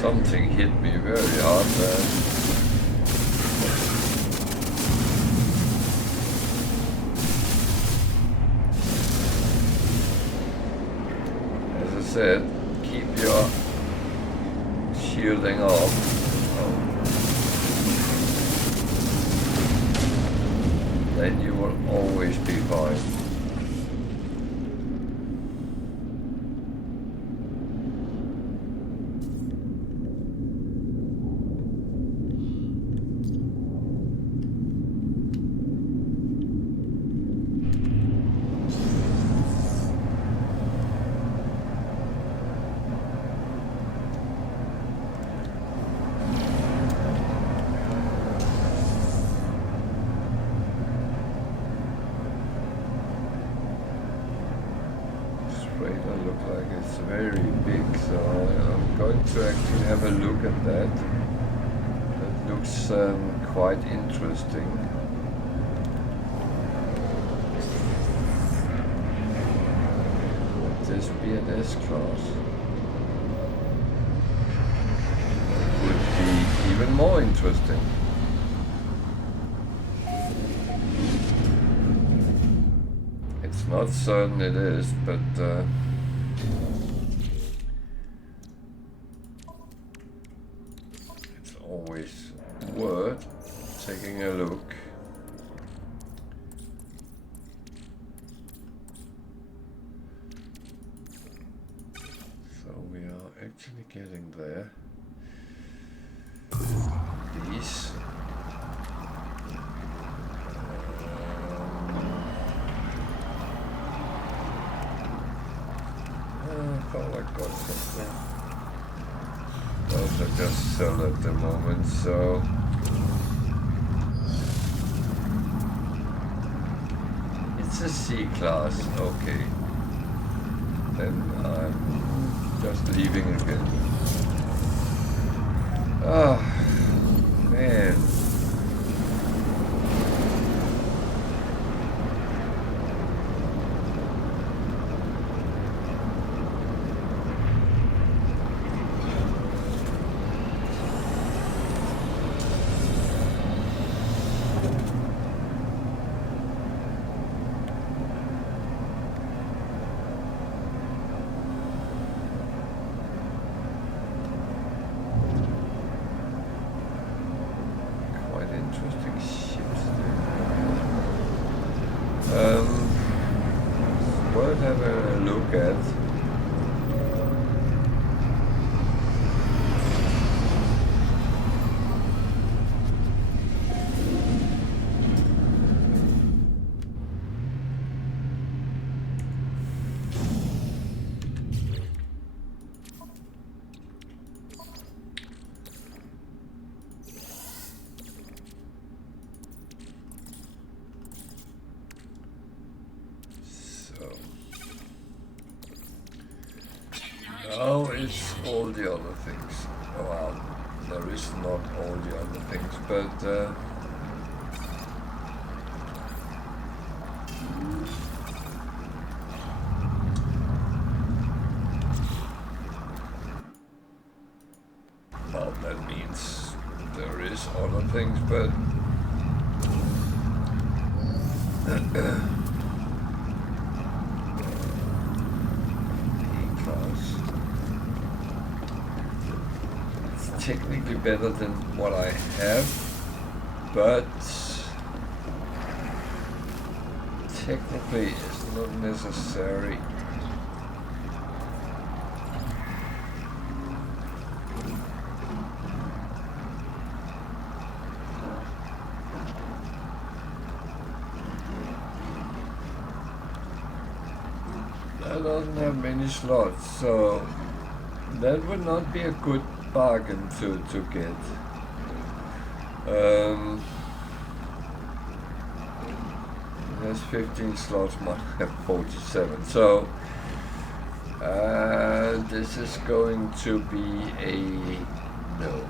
Something hit me very hard there. As I said, keep your shielding off. Then you will always be fine. Quite interesting. Would this be an S-class? even more interesting. It's not certain it is, but it's always worth taking a look. So we are actually getting there. These. I thought I got something. Those are just sell at the moment, so it's a C-class, okay. Then I'm just leaving again. Oh, man. Oh, it's all the other things. Well, there is not all the other things, but well, that means there is other things, but technically better than what I have, but technically it's not necessary. I don't have many slots, so that would not be a good bargain to get. There's 15 slots, might have 47. So this is going to be a no.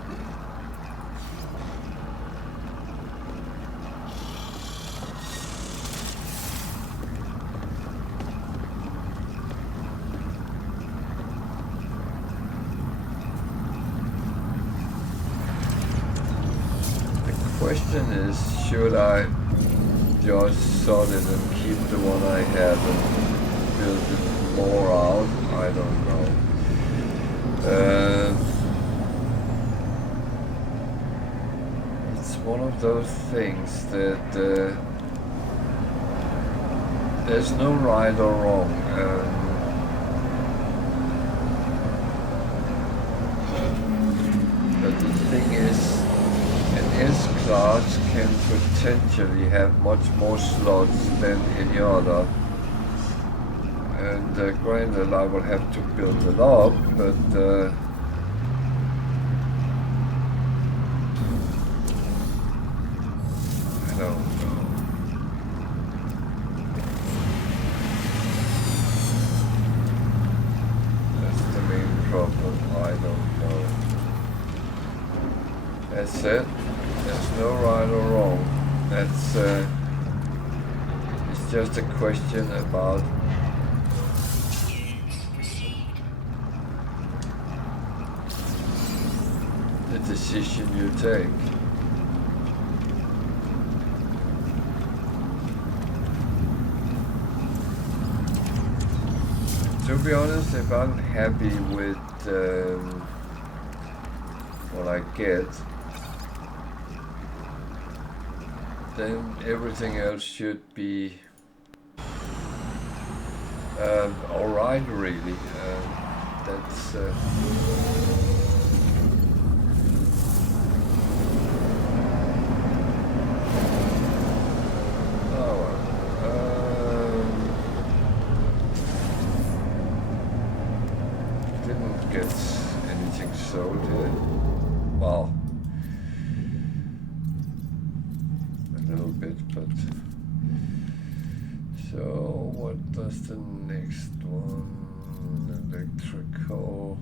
Question is, should I just sort it and keep the one I have and build it more out? I don't know. It's one of those things that there's no right or wrong. But the thing is, S-class can potentially have much more slots than any other, and granted I will have to build it up, but I don't know. That's the main problem. I don't know. That's it. There's no right or wrong. That's it's just a question about the decision you take. To be honest, if I'm happy with what I get, then everything else should be alright, really. That's didn't get anything sold yet. Well, a little bit, but so what does the next one? Electrical.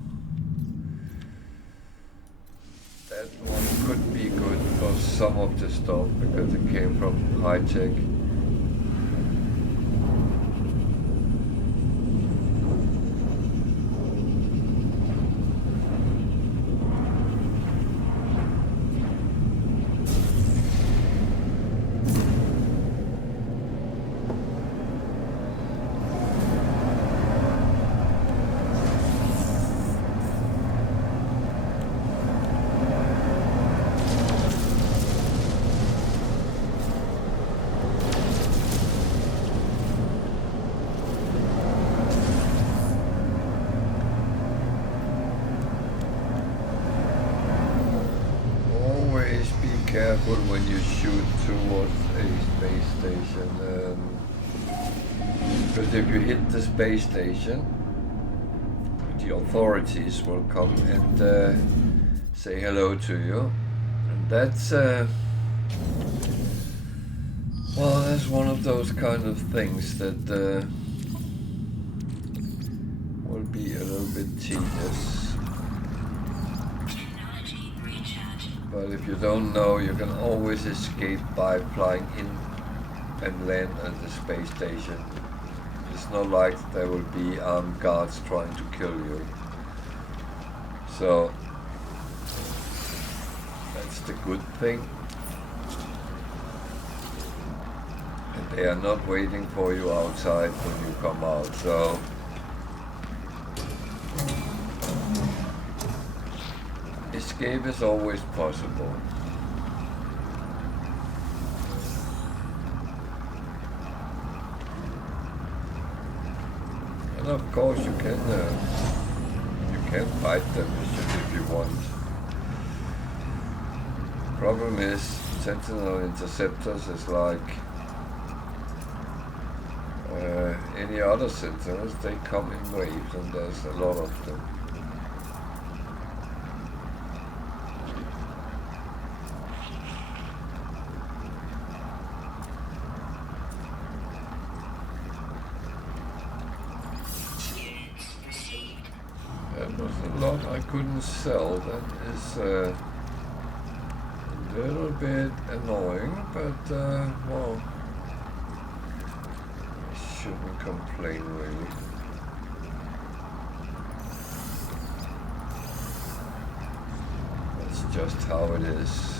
That one could be good for some of the stuff because it came from high tech. Careful when you shoot towards a space station, because if you hit the space station, the authorities will come and say hello to you, and that's well, that's one of those kind of things that will be a little bit tedious. But if you don't know, you can always escape by flying in and land at the space station. It's not like there will be armed guards trying to kill you. So that's the good thing. And they are not waiting for you outside when you come out. So escape is always possible. And of course you can fight them if you want. Problem is, Sentinel interceptors is like any other Sentinels. They come in waves, and there's a lot of them. I couldn't sell. That is a little bit annoying, but well, I shouldn't complain really. That's just how it is.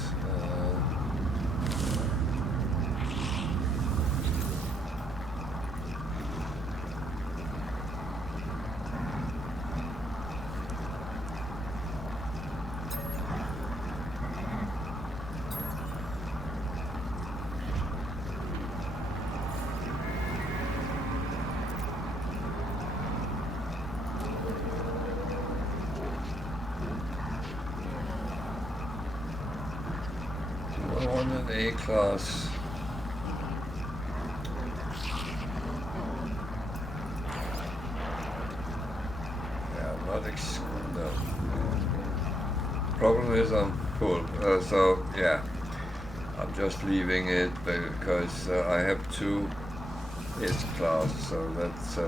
A-class. Yeah, I'm not no. Problem is I'm full, so yeah, I'm just leaving it because I have 2 S-class, so that's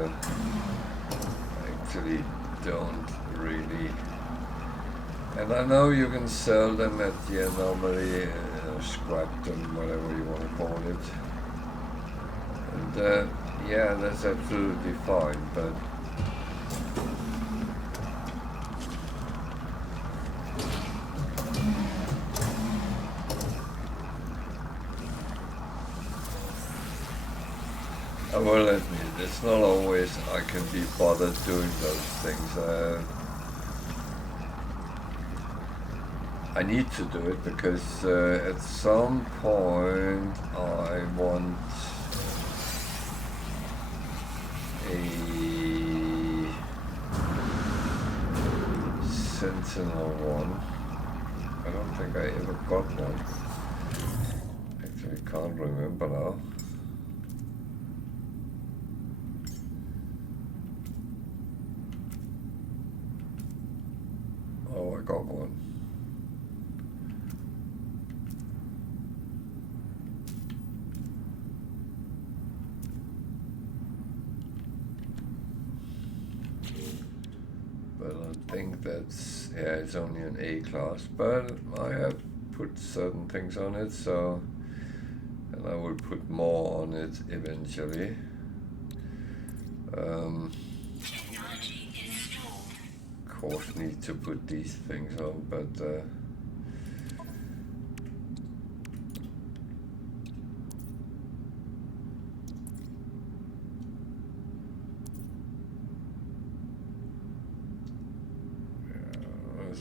actually don't really. And I know you can sell them at the anomaly. Scrap them, whatever you want to call it, and yeah, that's absolutely fine, but I will admit, it's not always I can be bothered doing those things. I need to do it because at some point I want a Sentinel one. I don't think I ever got one. Actually, can't remember now. Oh, I got one. But I think that's, yeah, it's only an A class, but I have put certain things on it, so, and I will put more on it eventually. Of course, need to put these things on, but there's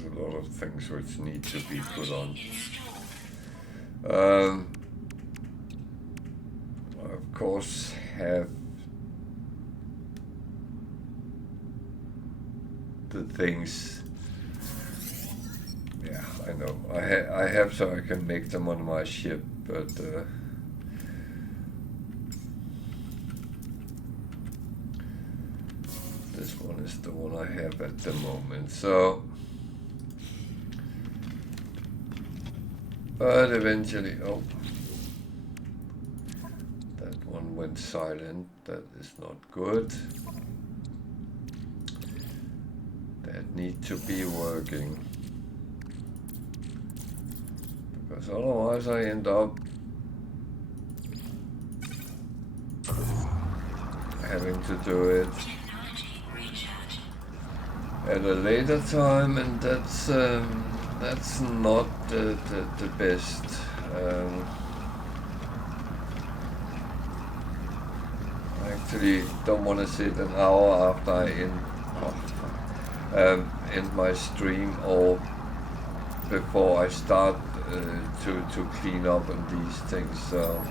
a lot of things which need to be put on. I of course have the things. Yeah, I know. I have so I can make them on my ship, but this one is the one I have at the moment. So, but eventually, oh, that one went silent. That is not good. That need to be working, because otherwise I end up having to do it at a later time, and that's not the best. I actually don't want to sit an hour after I end my stream or before I start to clean up on these things. So.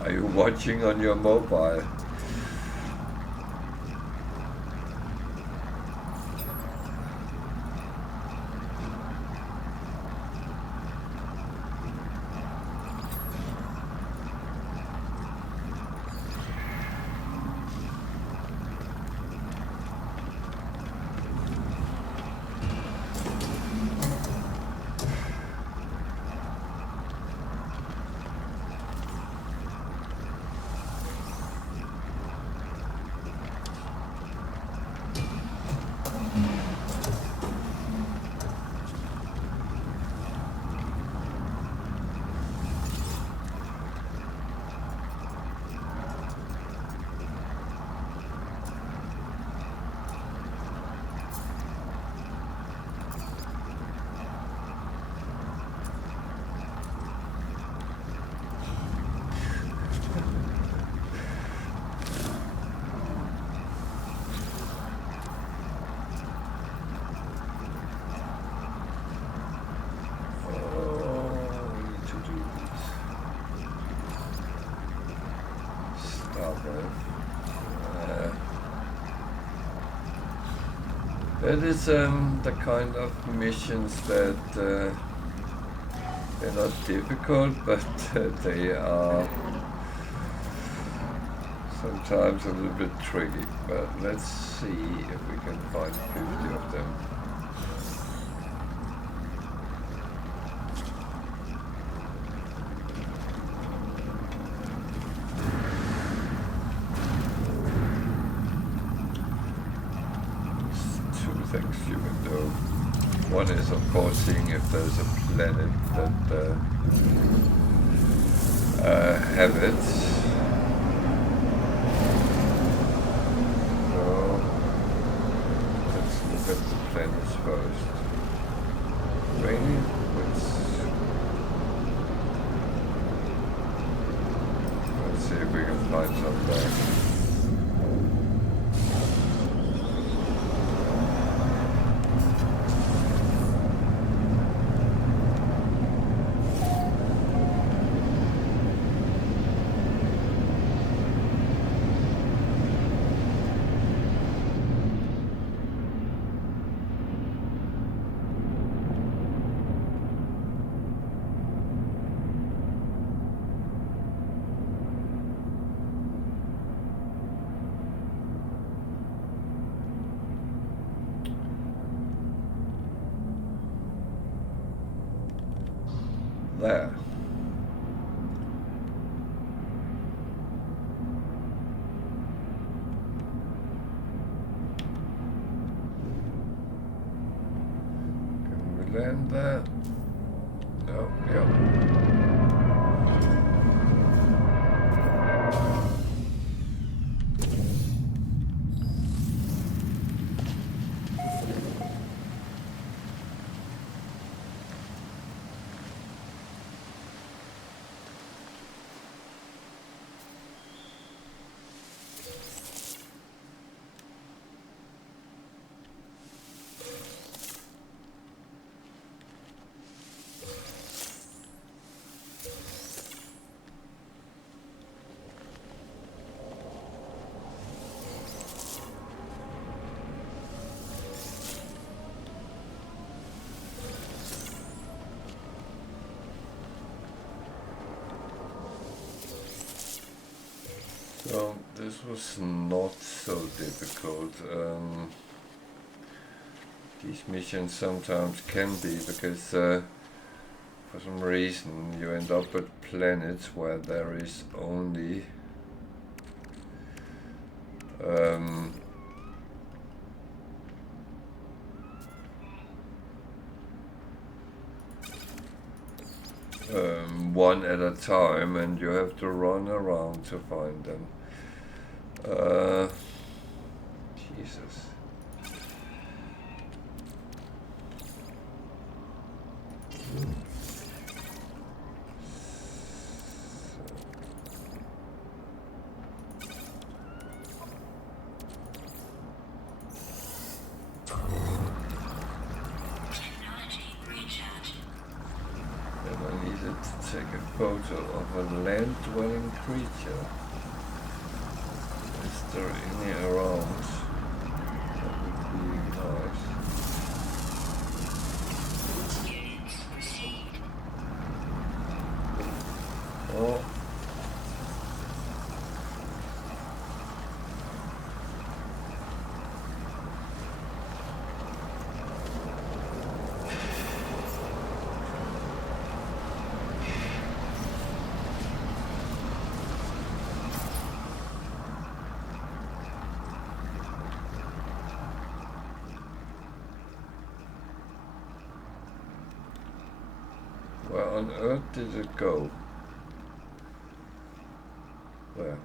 Are you watching on your mobile? That is the kind of missions that they're not difficult, but they are sometimes a little bit tricky. But let's see if we can find 50 of them. you can do. One is of course seeing if there's a planet that have it. So let's look at the planets first. Rainy, let's see if we can find some there. There. Can we land there? No, yeah. So this was not so difficult. These missions sometimes can be because for some reason you end up at planets where there is only one at a time, and you have to run around to find them. Jesus. Photo of a land-dwelling creature. Is there any around? That would be nice. Units received. Oh. Where on earth did it go? Where?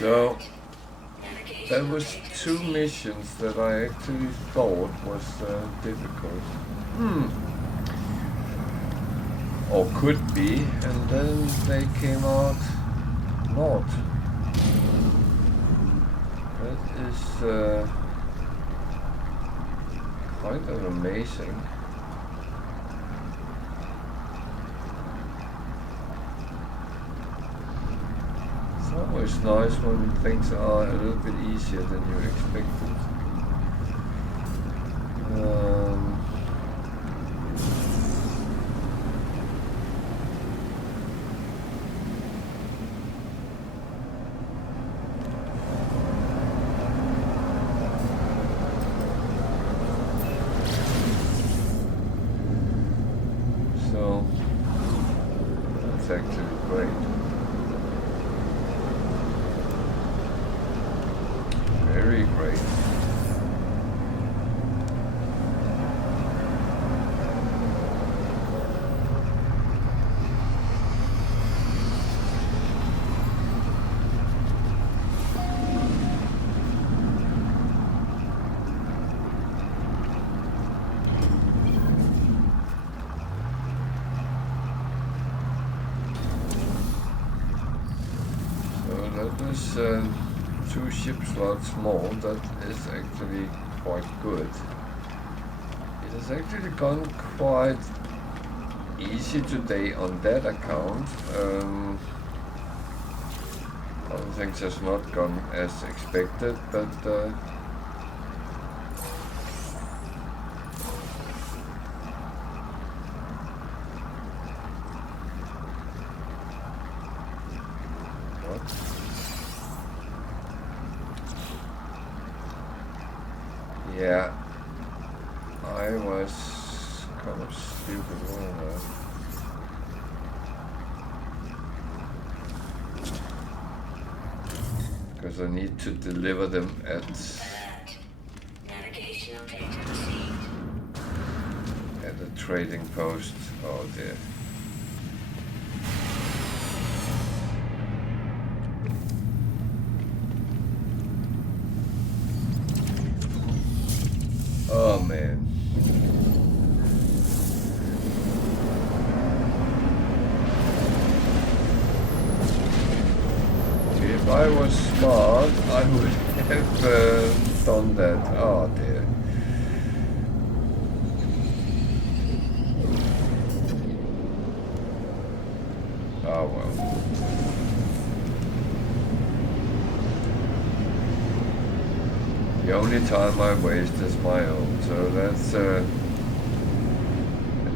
So that was 2 missions that I actually thought was difficult. Or could be, and then they came out not. That is kind of amazing. It's always nice when things are a little bit easier than you expected. So was 2 ship slots more. That is actually quite good. It has actually gone quite easy today on that account. Other things has not gone as expected, but yeah, I was kind of stupid, wasn't I? Because I need to deliver them at the trading post. Oh dear. Oh man. If I was smart, I would have done that. Oh dear. Oh well. The only time I waste is my own, so that's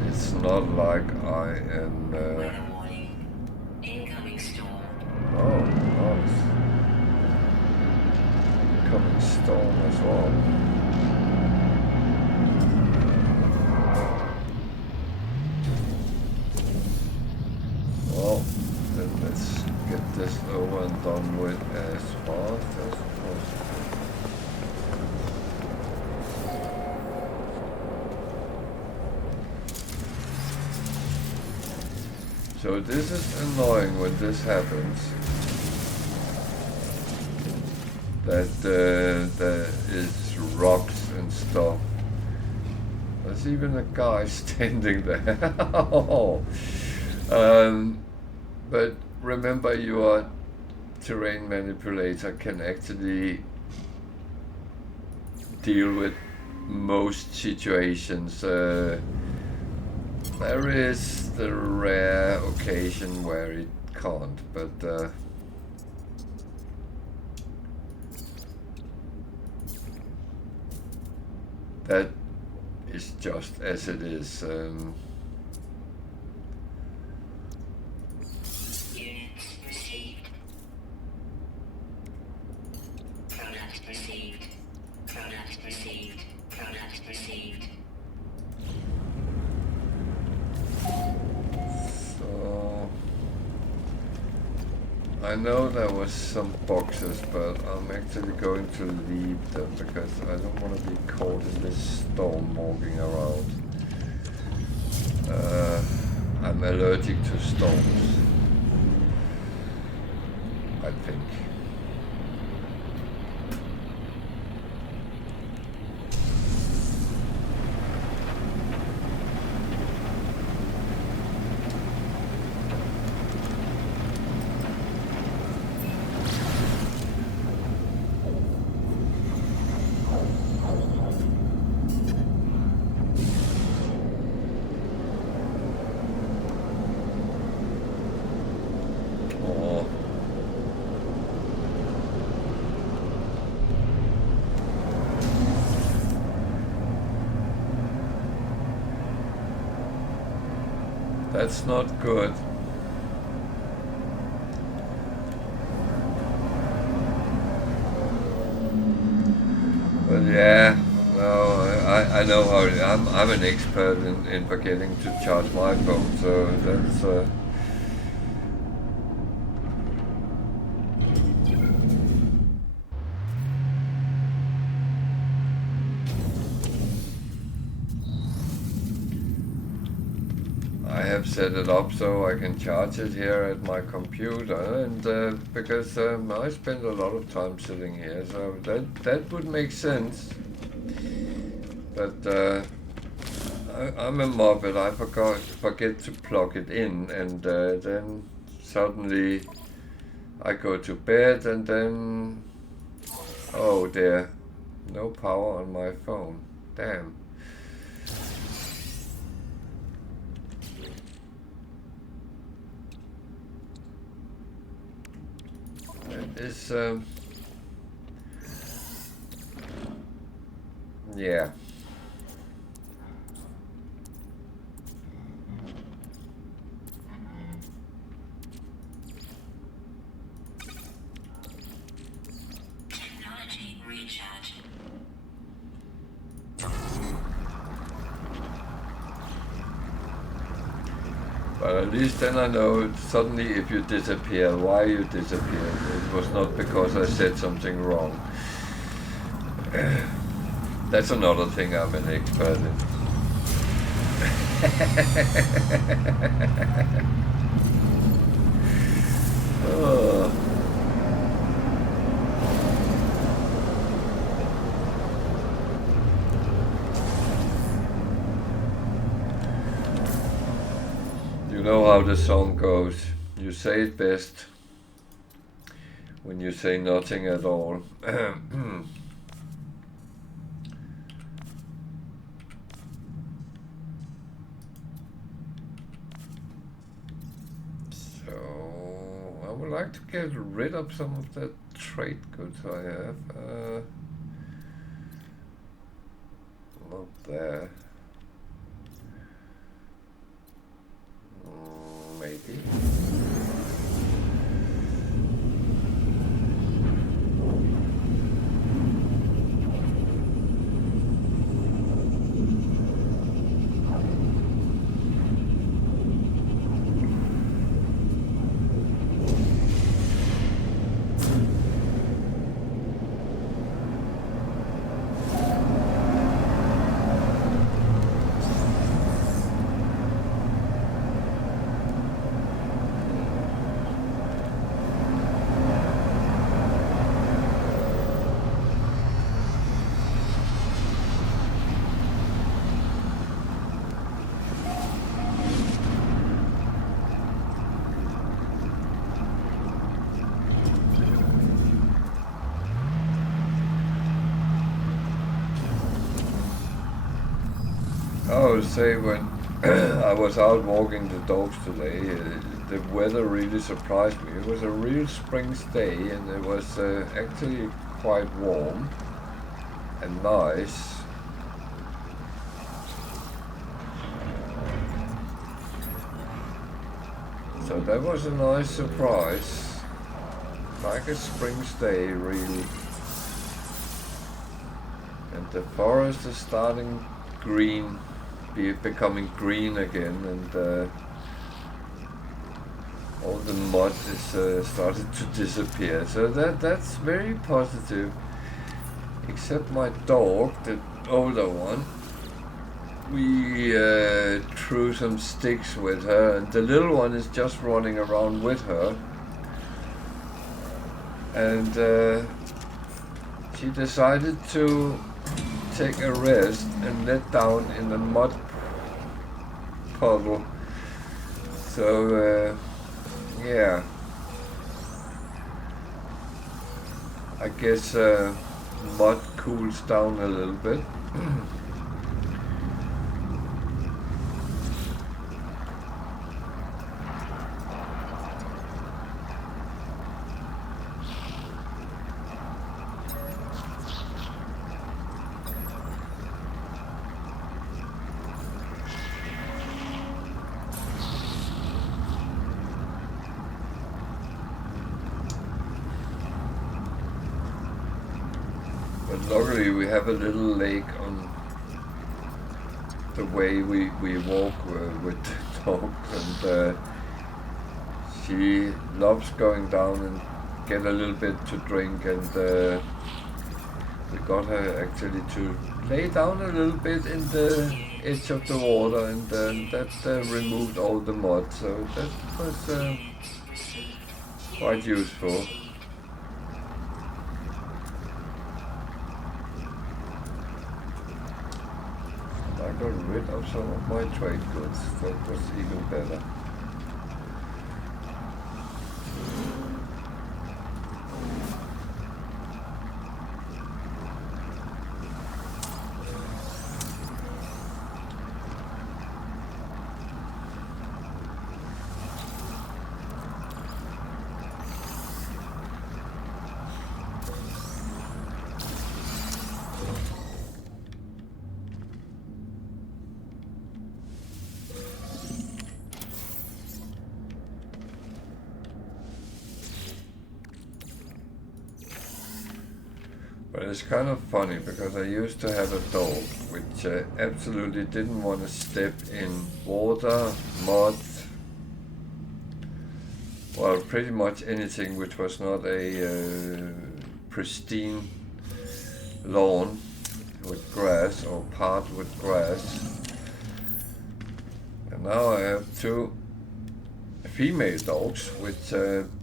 it's not like I am incoming storm. oh nice. Incoming storm as well. Well, then let's get this over and done with as fast as possible. So this is annoying when this happens. That there is rocks and stuff. There's even a guy standing there. But remember, your terrain manipulator can actually deal with most situations. There is the rare occasion where it can't, but that is just as it is. Units received. Product received. Product received. Product received. So I know there was some boxes, but I'm actually going to leave them because I don't want to be caught in this storm walking around. I'm allergic to storms, I think. That's not good. But yeah, no, I know how I'm an expert in forgetting to charge my phone, so that's I have set it up so I can charge it here at my computer, and because I spend a lot of time sitting here, so that would make sense. But I'm a morbid. I forget to plug it in, and then suddenly I go to bed and then, oh dear, no power on my phone. Damn. It's yeah. Technology recharge. But at least then I know suddenly if you disappear, why you disappeared. It was not because I said something wrong. That's another thing I'm an expert in. Oh. You know how the song goes. You say it best when you say nothing at all. So I would like to get rid of some of the trade goods I have. Not there. Maybe. Say when I was out walking the dogs today, the weather really surprised me. It was a real spring day and it was actually quite warm and nice. So that was a nice surprise, like a spring day really. And the forest is starting green. Becoming green again, and all the mud is started to disappear. So that's very positive. Except my dog, the older one, we threw some sticks with her, and the little one is just running around with her. And she decided to take a rest and let down in the mud puddle. So yeah, I guess mud cools down a little bit. Luckily we have a little lake on the way we walk with the dog, and she loves going down and get a little bit to drink, and we got her actually to lay down a little bit in the edge of the water, and that removed all the mud, so that was quite useful. I got rid of some of my trade goods. That was even better. But it's kind of funny because I used to have a dog which absolutely didn't want to step in water, mud, well, pretty much anything which was not a pristine lawn with grass or part with grass. And now I have two female dogs which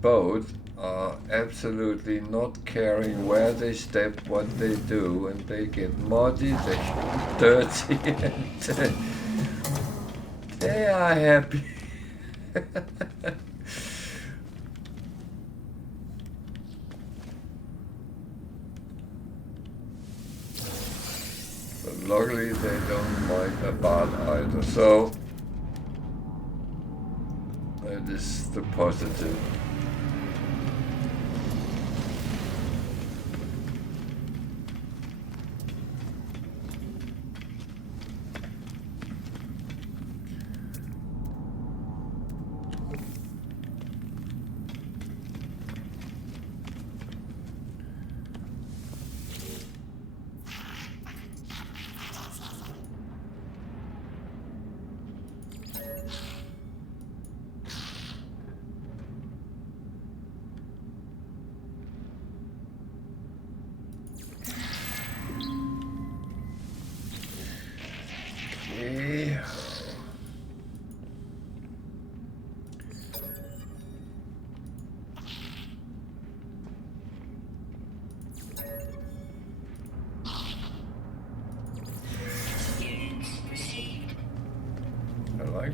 both are absolutely not caring where they step, what they do, and they get muddy, they get dirty, and they are happy. But luckily they don't mind a bath either, so that is the positive.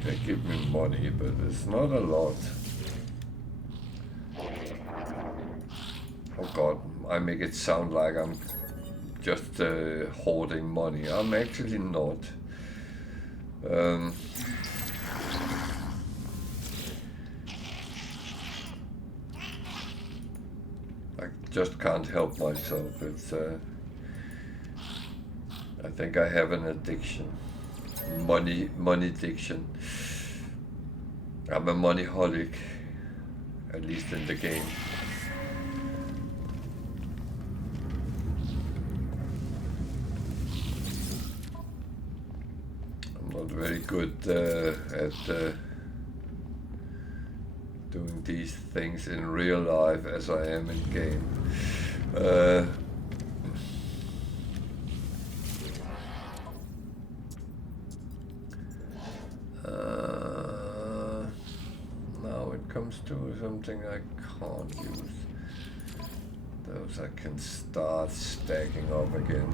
They give me money, but it's not a lot. Oh God, I make it sound like I'm just hoarding money. I'm actually not. I just can't help myself. It's I think I have an addiction. Money addiction. I'm a moneyholic, at least in the game. I'm not very good at doing these things in real life as I am in game. Now it comes to something I can't use. Those I can start stacking up again.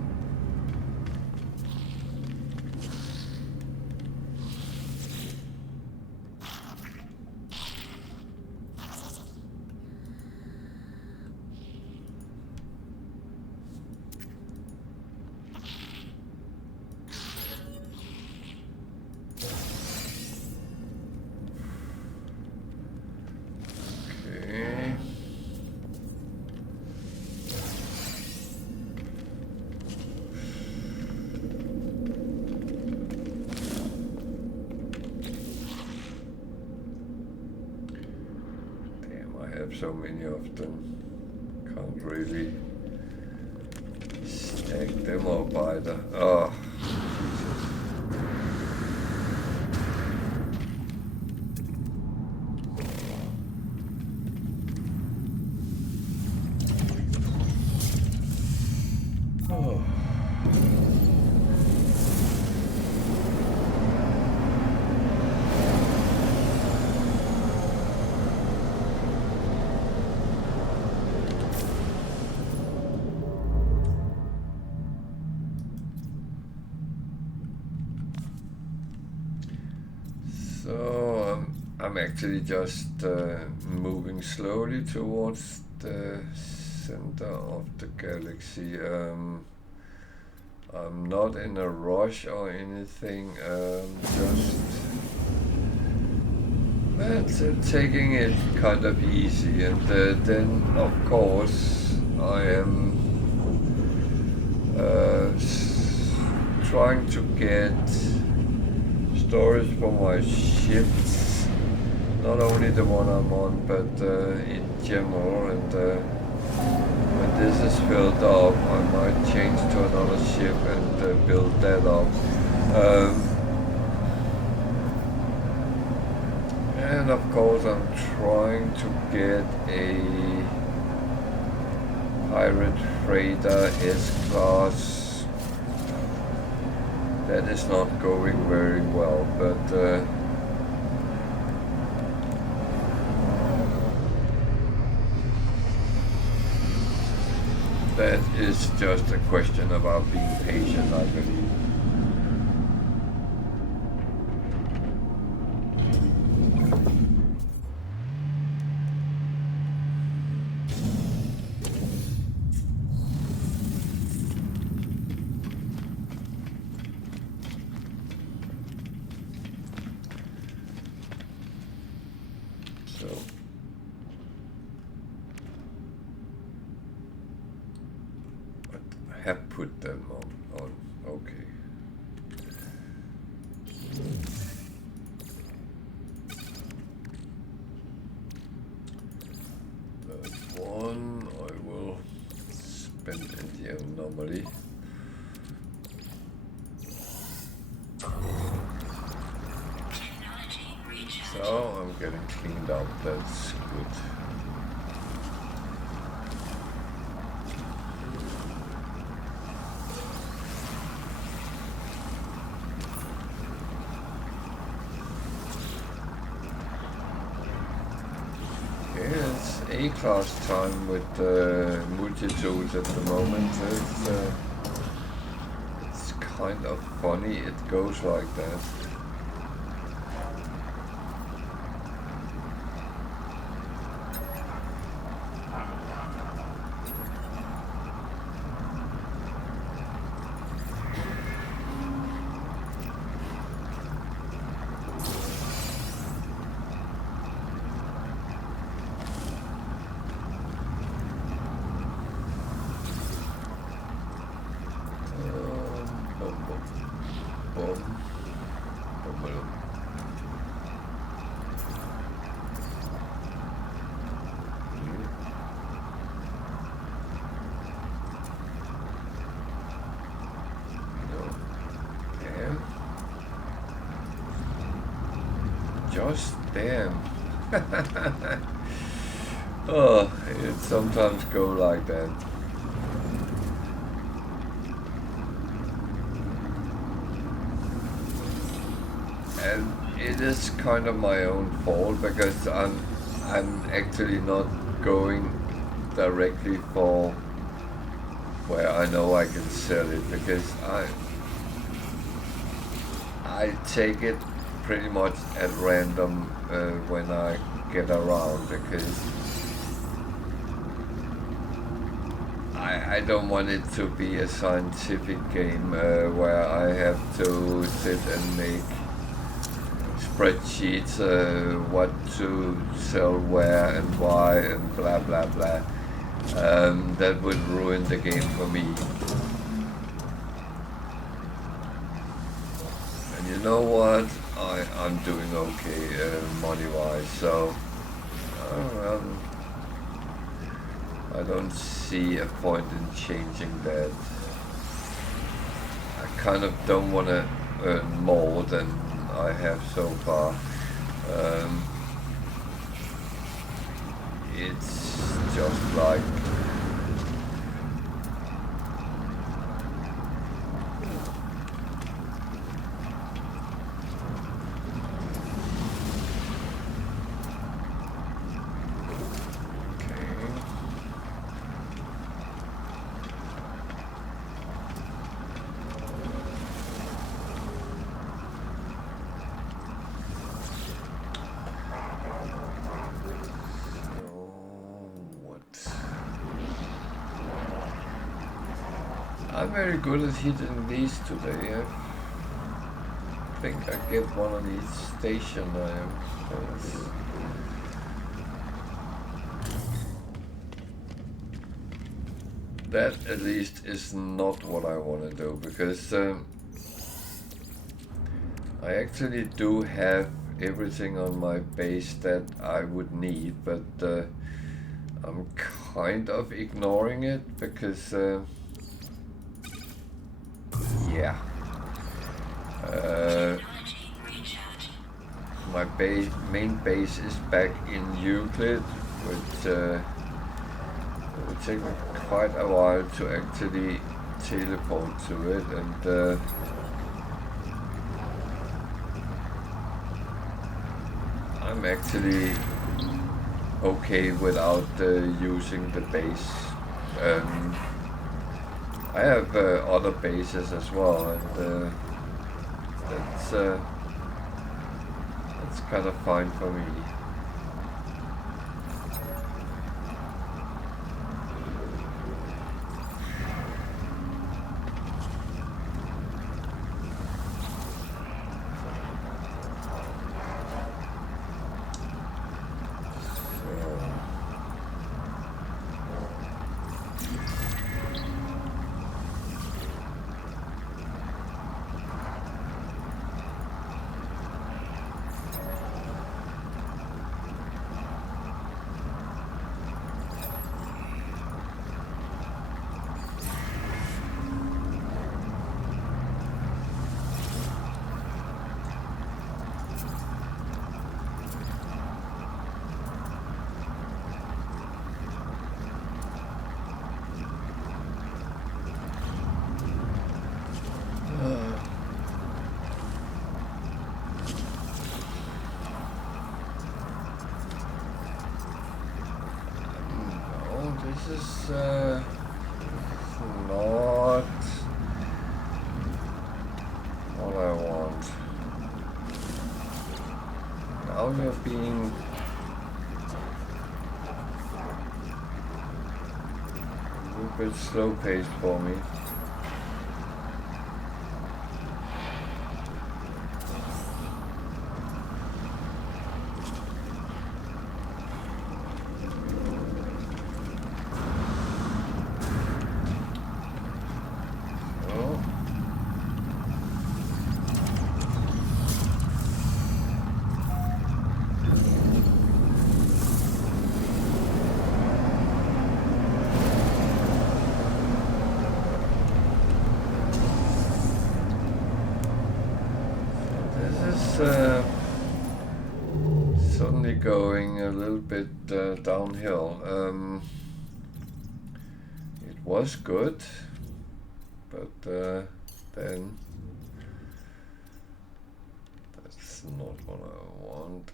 So many of them, can't really stack them up either. Oh, Jesus. Oh. I'm actually just moving slowly towards the center of the galaxy. I'm not in a rush or anything, just taking it kind of easy, and then of course I am trying to get storage for my ships. Not only the one I'm on, but in general, and this is filled up, I might change to another ship and build that up. And of course I'm trying to get a pirate freighter S-class. That is not going very well, but that is just a question about being patient, I believe. Have put them on. Okay. That one I will spend in the anomaly. So I'm getting cleaned up, that's good. A-class time with multi-tools at the moment. It's kind of funny it goes like that. Just damn. Oh, it sometimes go like that. And it is kind of my own fault because I'm actually not going directly for where I know I can sell it, because I take it pretty much at random when I get around, because I don't want it to be a scientific game where I have to sit and make spreadsheets what to sell where and why and blah blah blah. That would ruin the game for me. And you know what? I'm doing okay money-wise, so I don't see a point in changing that. I kind of don't want to earn more than I have so far. It's just like I'm very good at hitting these today. I think I get one of these station items. That at least is not what I want to do, because I actually do have everything on my base that I would need, but I'm kind of ignoring it because yeah, my main base is back in Euclid, which it will take me quite a while to actually teleport to it, and I'm actually okay without using the base. I have other bases as well, and that's kind of fine for me. This is not what I want. Now you're being a little bit slow-paced for me. Suddenly going a little bit downhill. It was good, but then that's not what I want.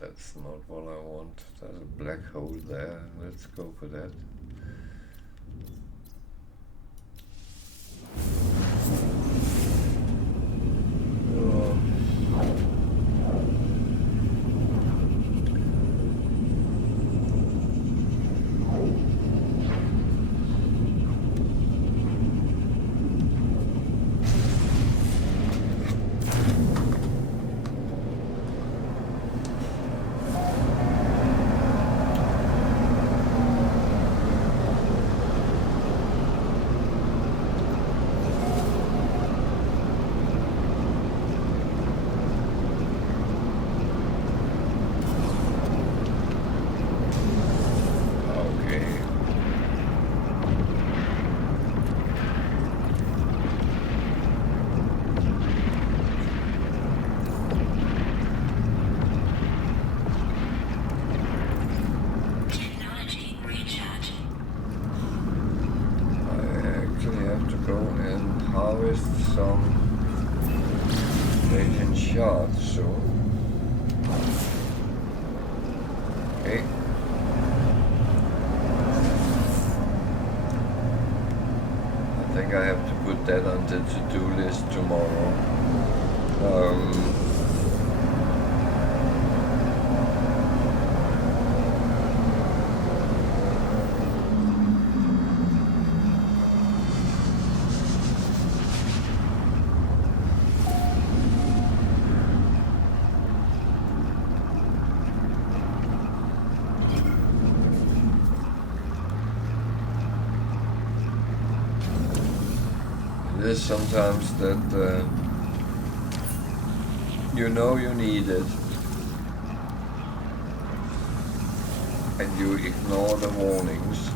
That's not what I want. There's a black hole there. Let's go for that. I have to put that on the to-do list tomorrow. It is sometimes that you know you need it, and you ignore the warnings,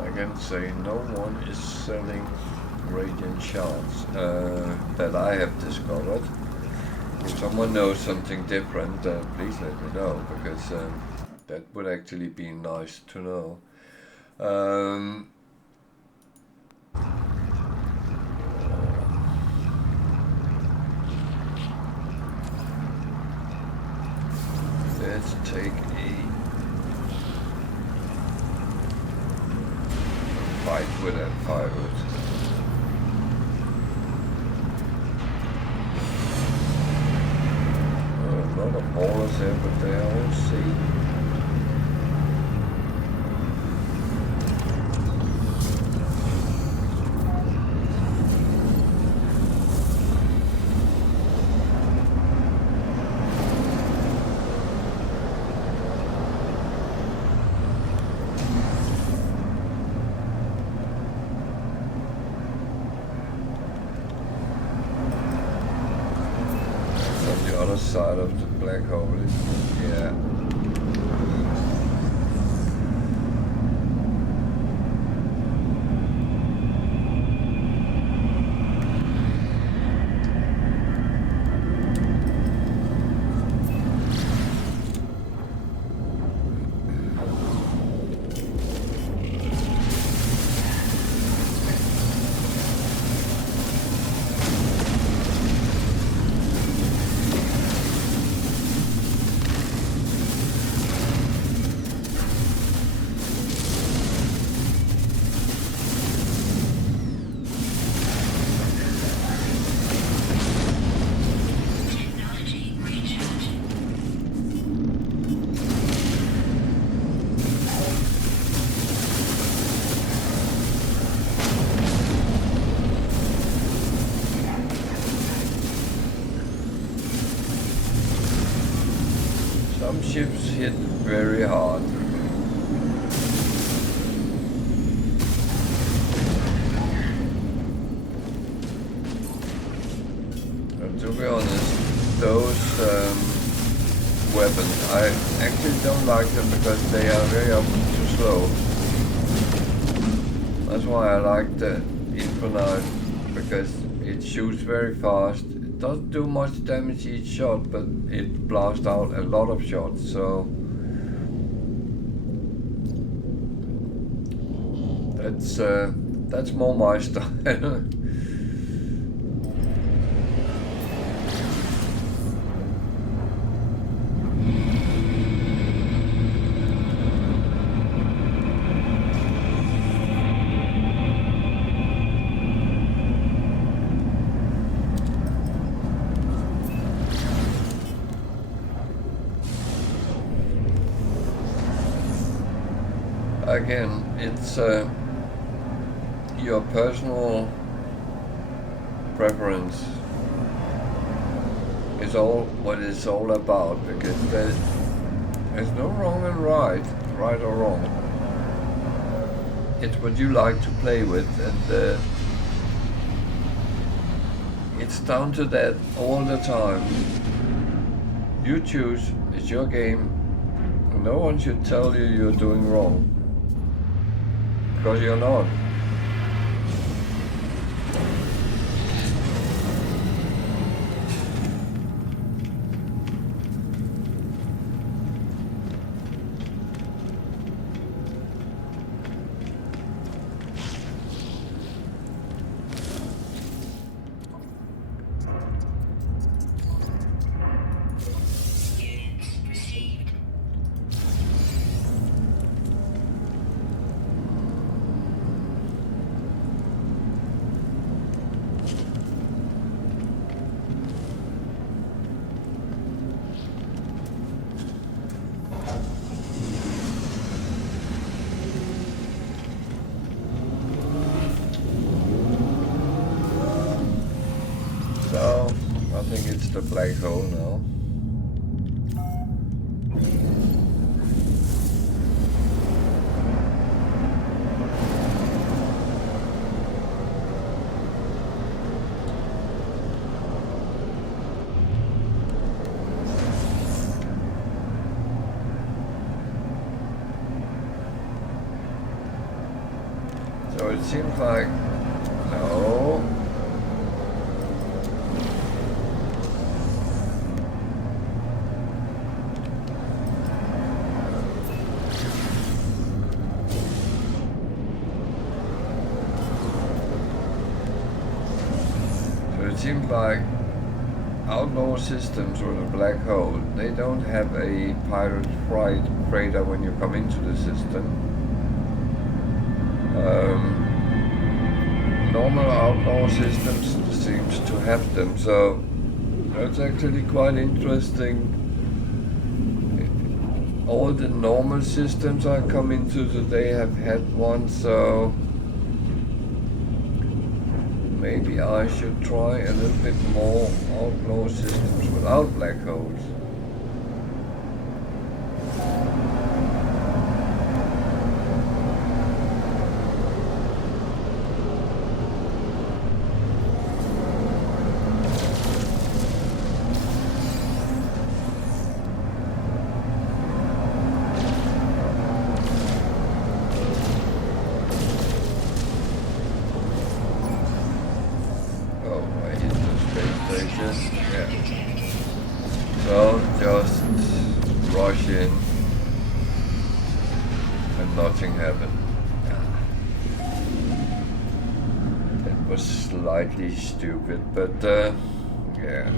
I can say no one is selling radiant shards that I have discovered. If someone knows something different, please let me know, because that would actually be nice to know. Let's take a fight with that pirate. A lot of ballers here, but they are all sea. Side of the black hole, yeah. Some ships hit very hard. And to be honest, those weapons, I actually don't like them because they are very often too slow. That's why I like the Infinite, because it shoots very fast. It doesn't do much damage each shot, but it blasts out a lot of shots, so that's more my style. Again, it's your personal preference is all what it's all about, because there's no wrong and right or wrong. It's what you like to play with, and it's down to that all the time. You choose, it's your game. No one should tell you you're doing wrong, because you're not. just a black hole now. So it seems like, no. So it seems like outlaw systems with a black hole, they don't have a pirate freighter when you come into the system. Normal outlaw systems seems to have them, so that's actually quite interesting. All the normal systems I come into today have had one, so maybe I should try a little bit more outlaw systems without black holes. So just rush in and nothing happened. That was slightly stupid, but yeah.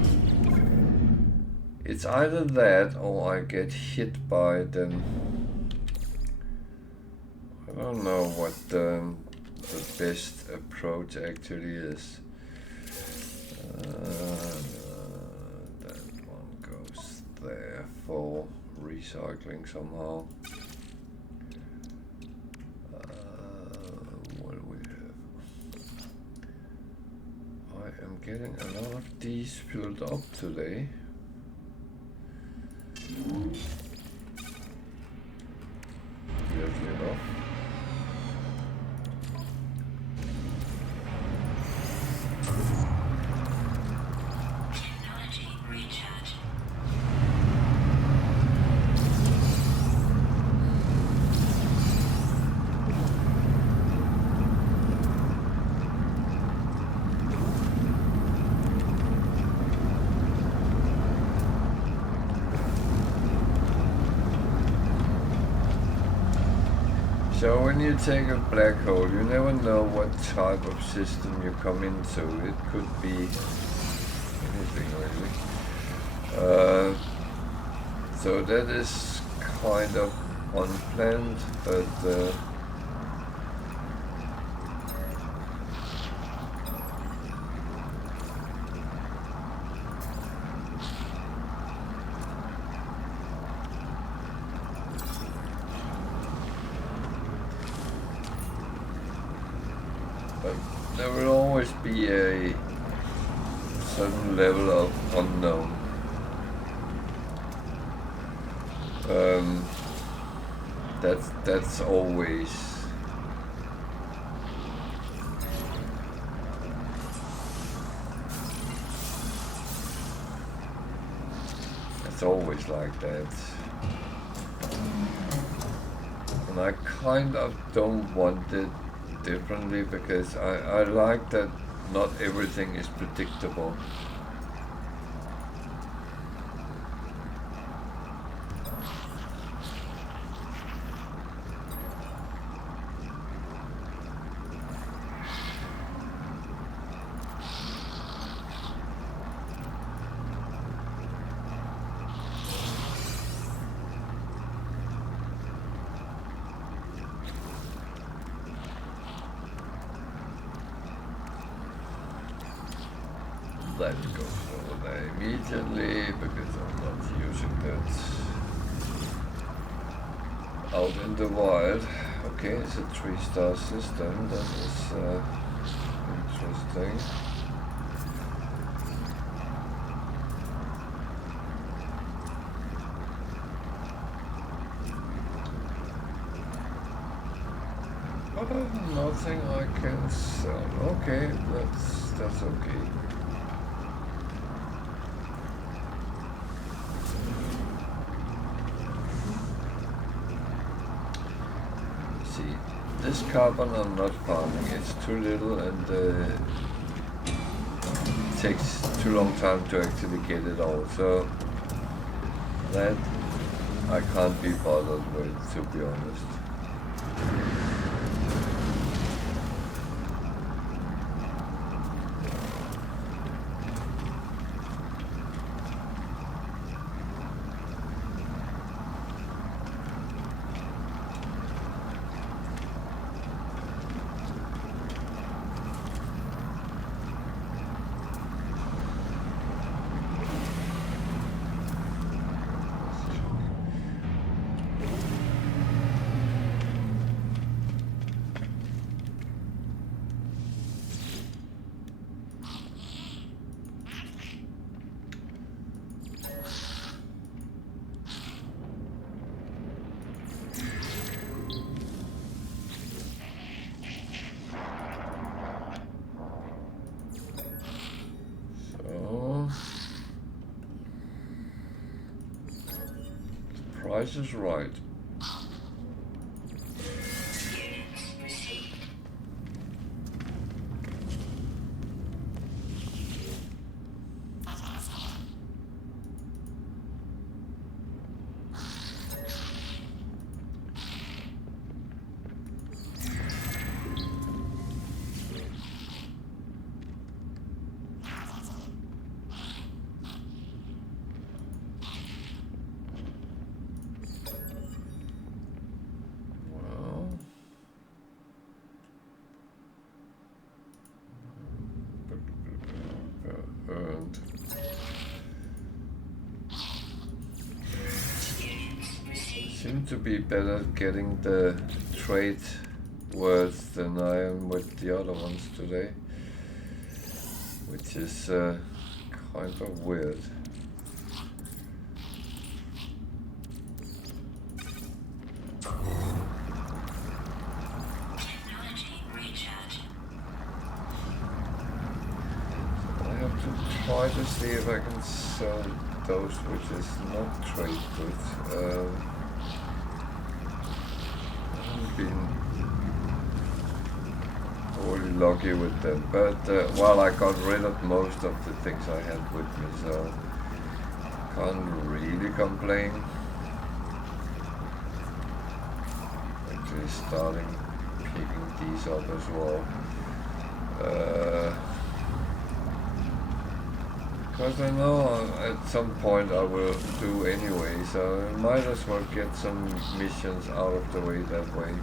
It's either that or I get hit by them. I don't know what the best approach actually is. That one goes there for recycling somehow. What do we have? I am getting a lot of these filled up today. Weirdly enough. So when you take a black hole, you never know what type of system you come into. It could be anything really. So that is kind of unplanned, but there will always be a certain level of unknown. That's always like that. And I kind of don't want it differently because I like that not everything is predictable. That goes over there immediately because I'm not using that out in the wild. Okay, it's a 3-star system. That is interesting. Nothing I can sell. Okay, that's okay. See, this carbon I'm not farming. It's too little and it takes too long time to actually get it all. So that I can't be bothered with, to be honest. Price is right. Seem to be better getting the trade worth than I am with the other ones today, which is kind of weird. I have to try to see if I can sell those which is not trade good. Been really lucky with them, but well, I got rid of most of the things I had with me, so can't really complain. Actually starting picking these up as well, because I know at some point I will do anyway, so I might as well get some missions out of the way that way.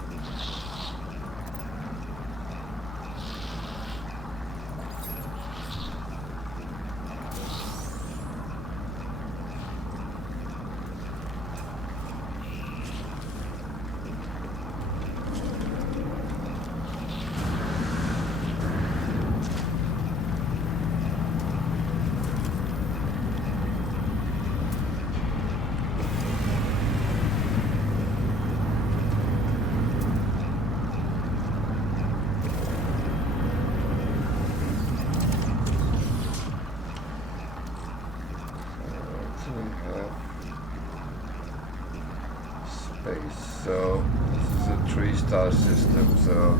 So this is a 3-star system, so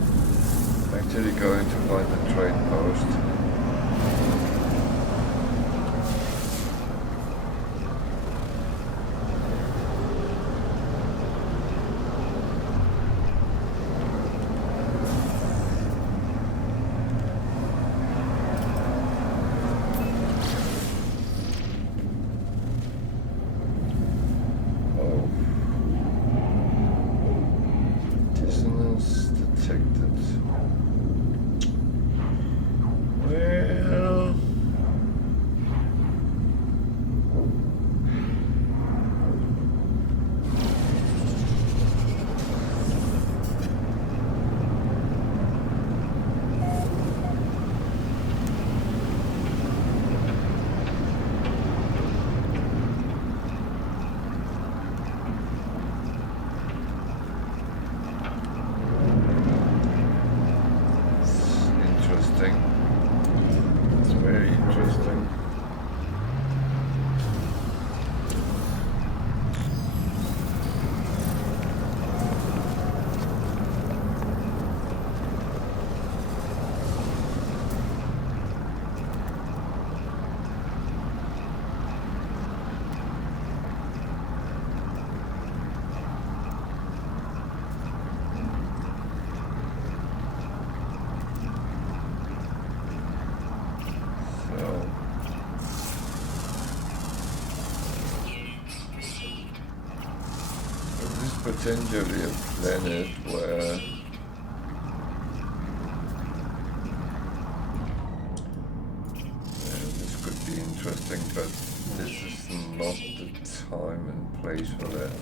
I'm actually going to find the trade post. potentially a planet where this could be interesting, but this is not the time and place for that.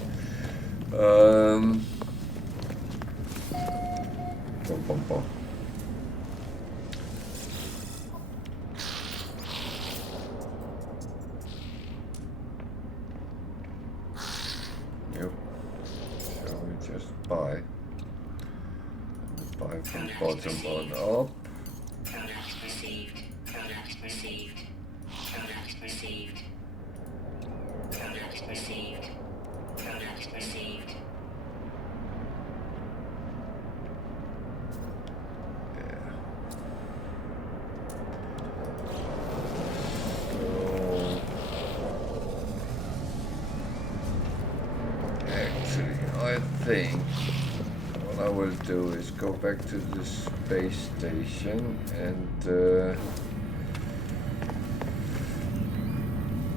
Bum, bum, bum. Yep. Shall we just buy? Buy from bottom on up. Product received. Product received. Product received. Product received. Product received. Yeah. So actually, I think what I will do is go back to the space station and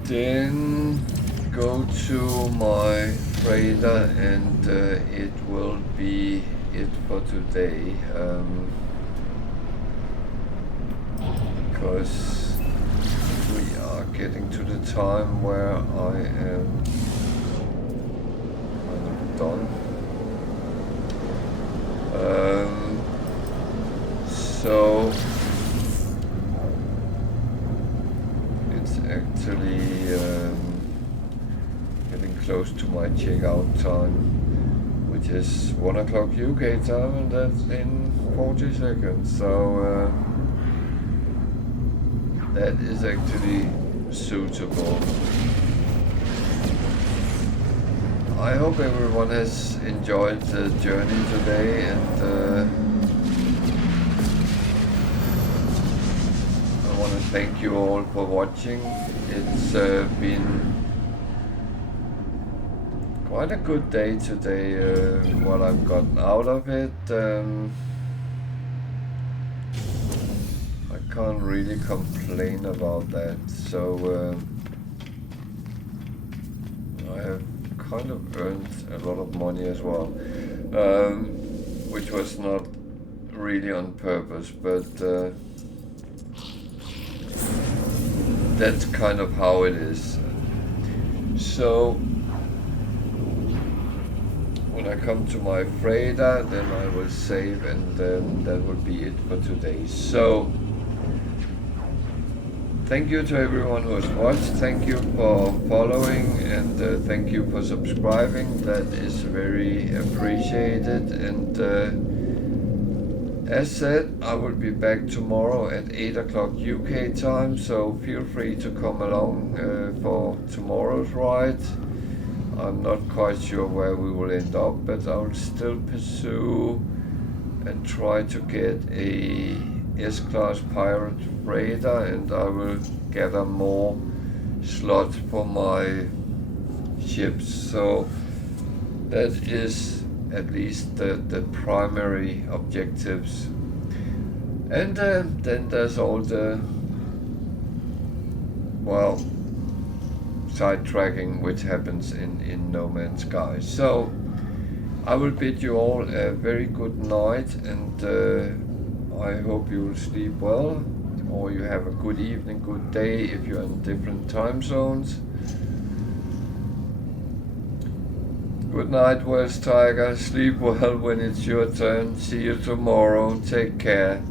then go to my freighter, and it will be it for today, because we are getting to the time where I am kind of done. So it's actually getting close to my checkout time, which is 1 o'clock UK time, and that's in 40 seconds. So that is actually suitable. I hope everyone has enjoyed the journey today, and I want to thank you all for watching. It's been quite a good day today, what I've gotten out of it. I can't really complain about that. So I have kind of earned a lot of money as well, which was not really on purpose, but that's kind of how it is. So when I come to my freighter, then I will save, and then that will be it for today. So thank you to everyone who has watched. Thank you for following, and thank you for subscribing. That is very appreciated. And as said, I will be back tomorrow at 8 o'clock UK time, so feel free to come along for tomorrow's ride. I'm not quite sure where we will end up, but I will still pursue and try to get a S-class pirate freighter, and I will gather more slots for my ships. So that is at least the primary objectives. And then there's all the, well, sidetracking which happens in No Man's Sky. So I will bid you all a very good night, and I hope you will sleep well, or you have a good evening, good day if you're in different time zones. Good night, West Tiger. Sleep well when it's your turn. See you tomorrow. Take care.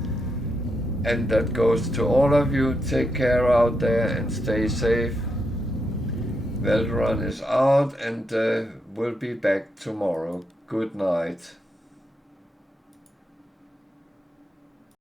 And that goes to all of you. Take care out there and stay safe. Veldran is out, and we'll be back tomorrow. Good night.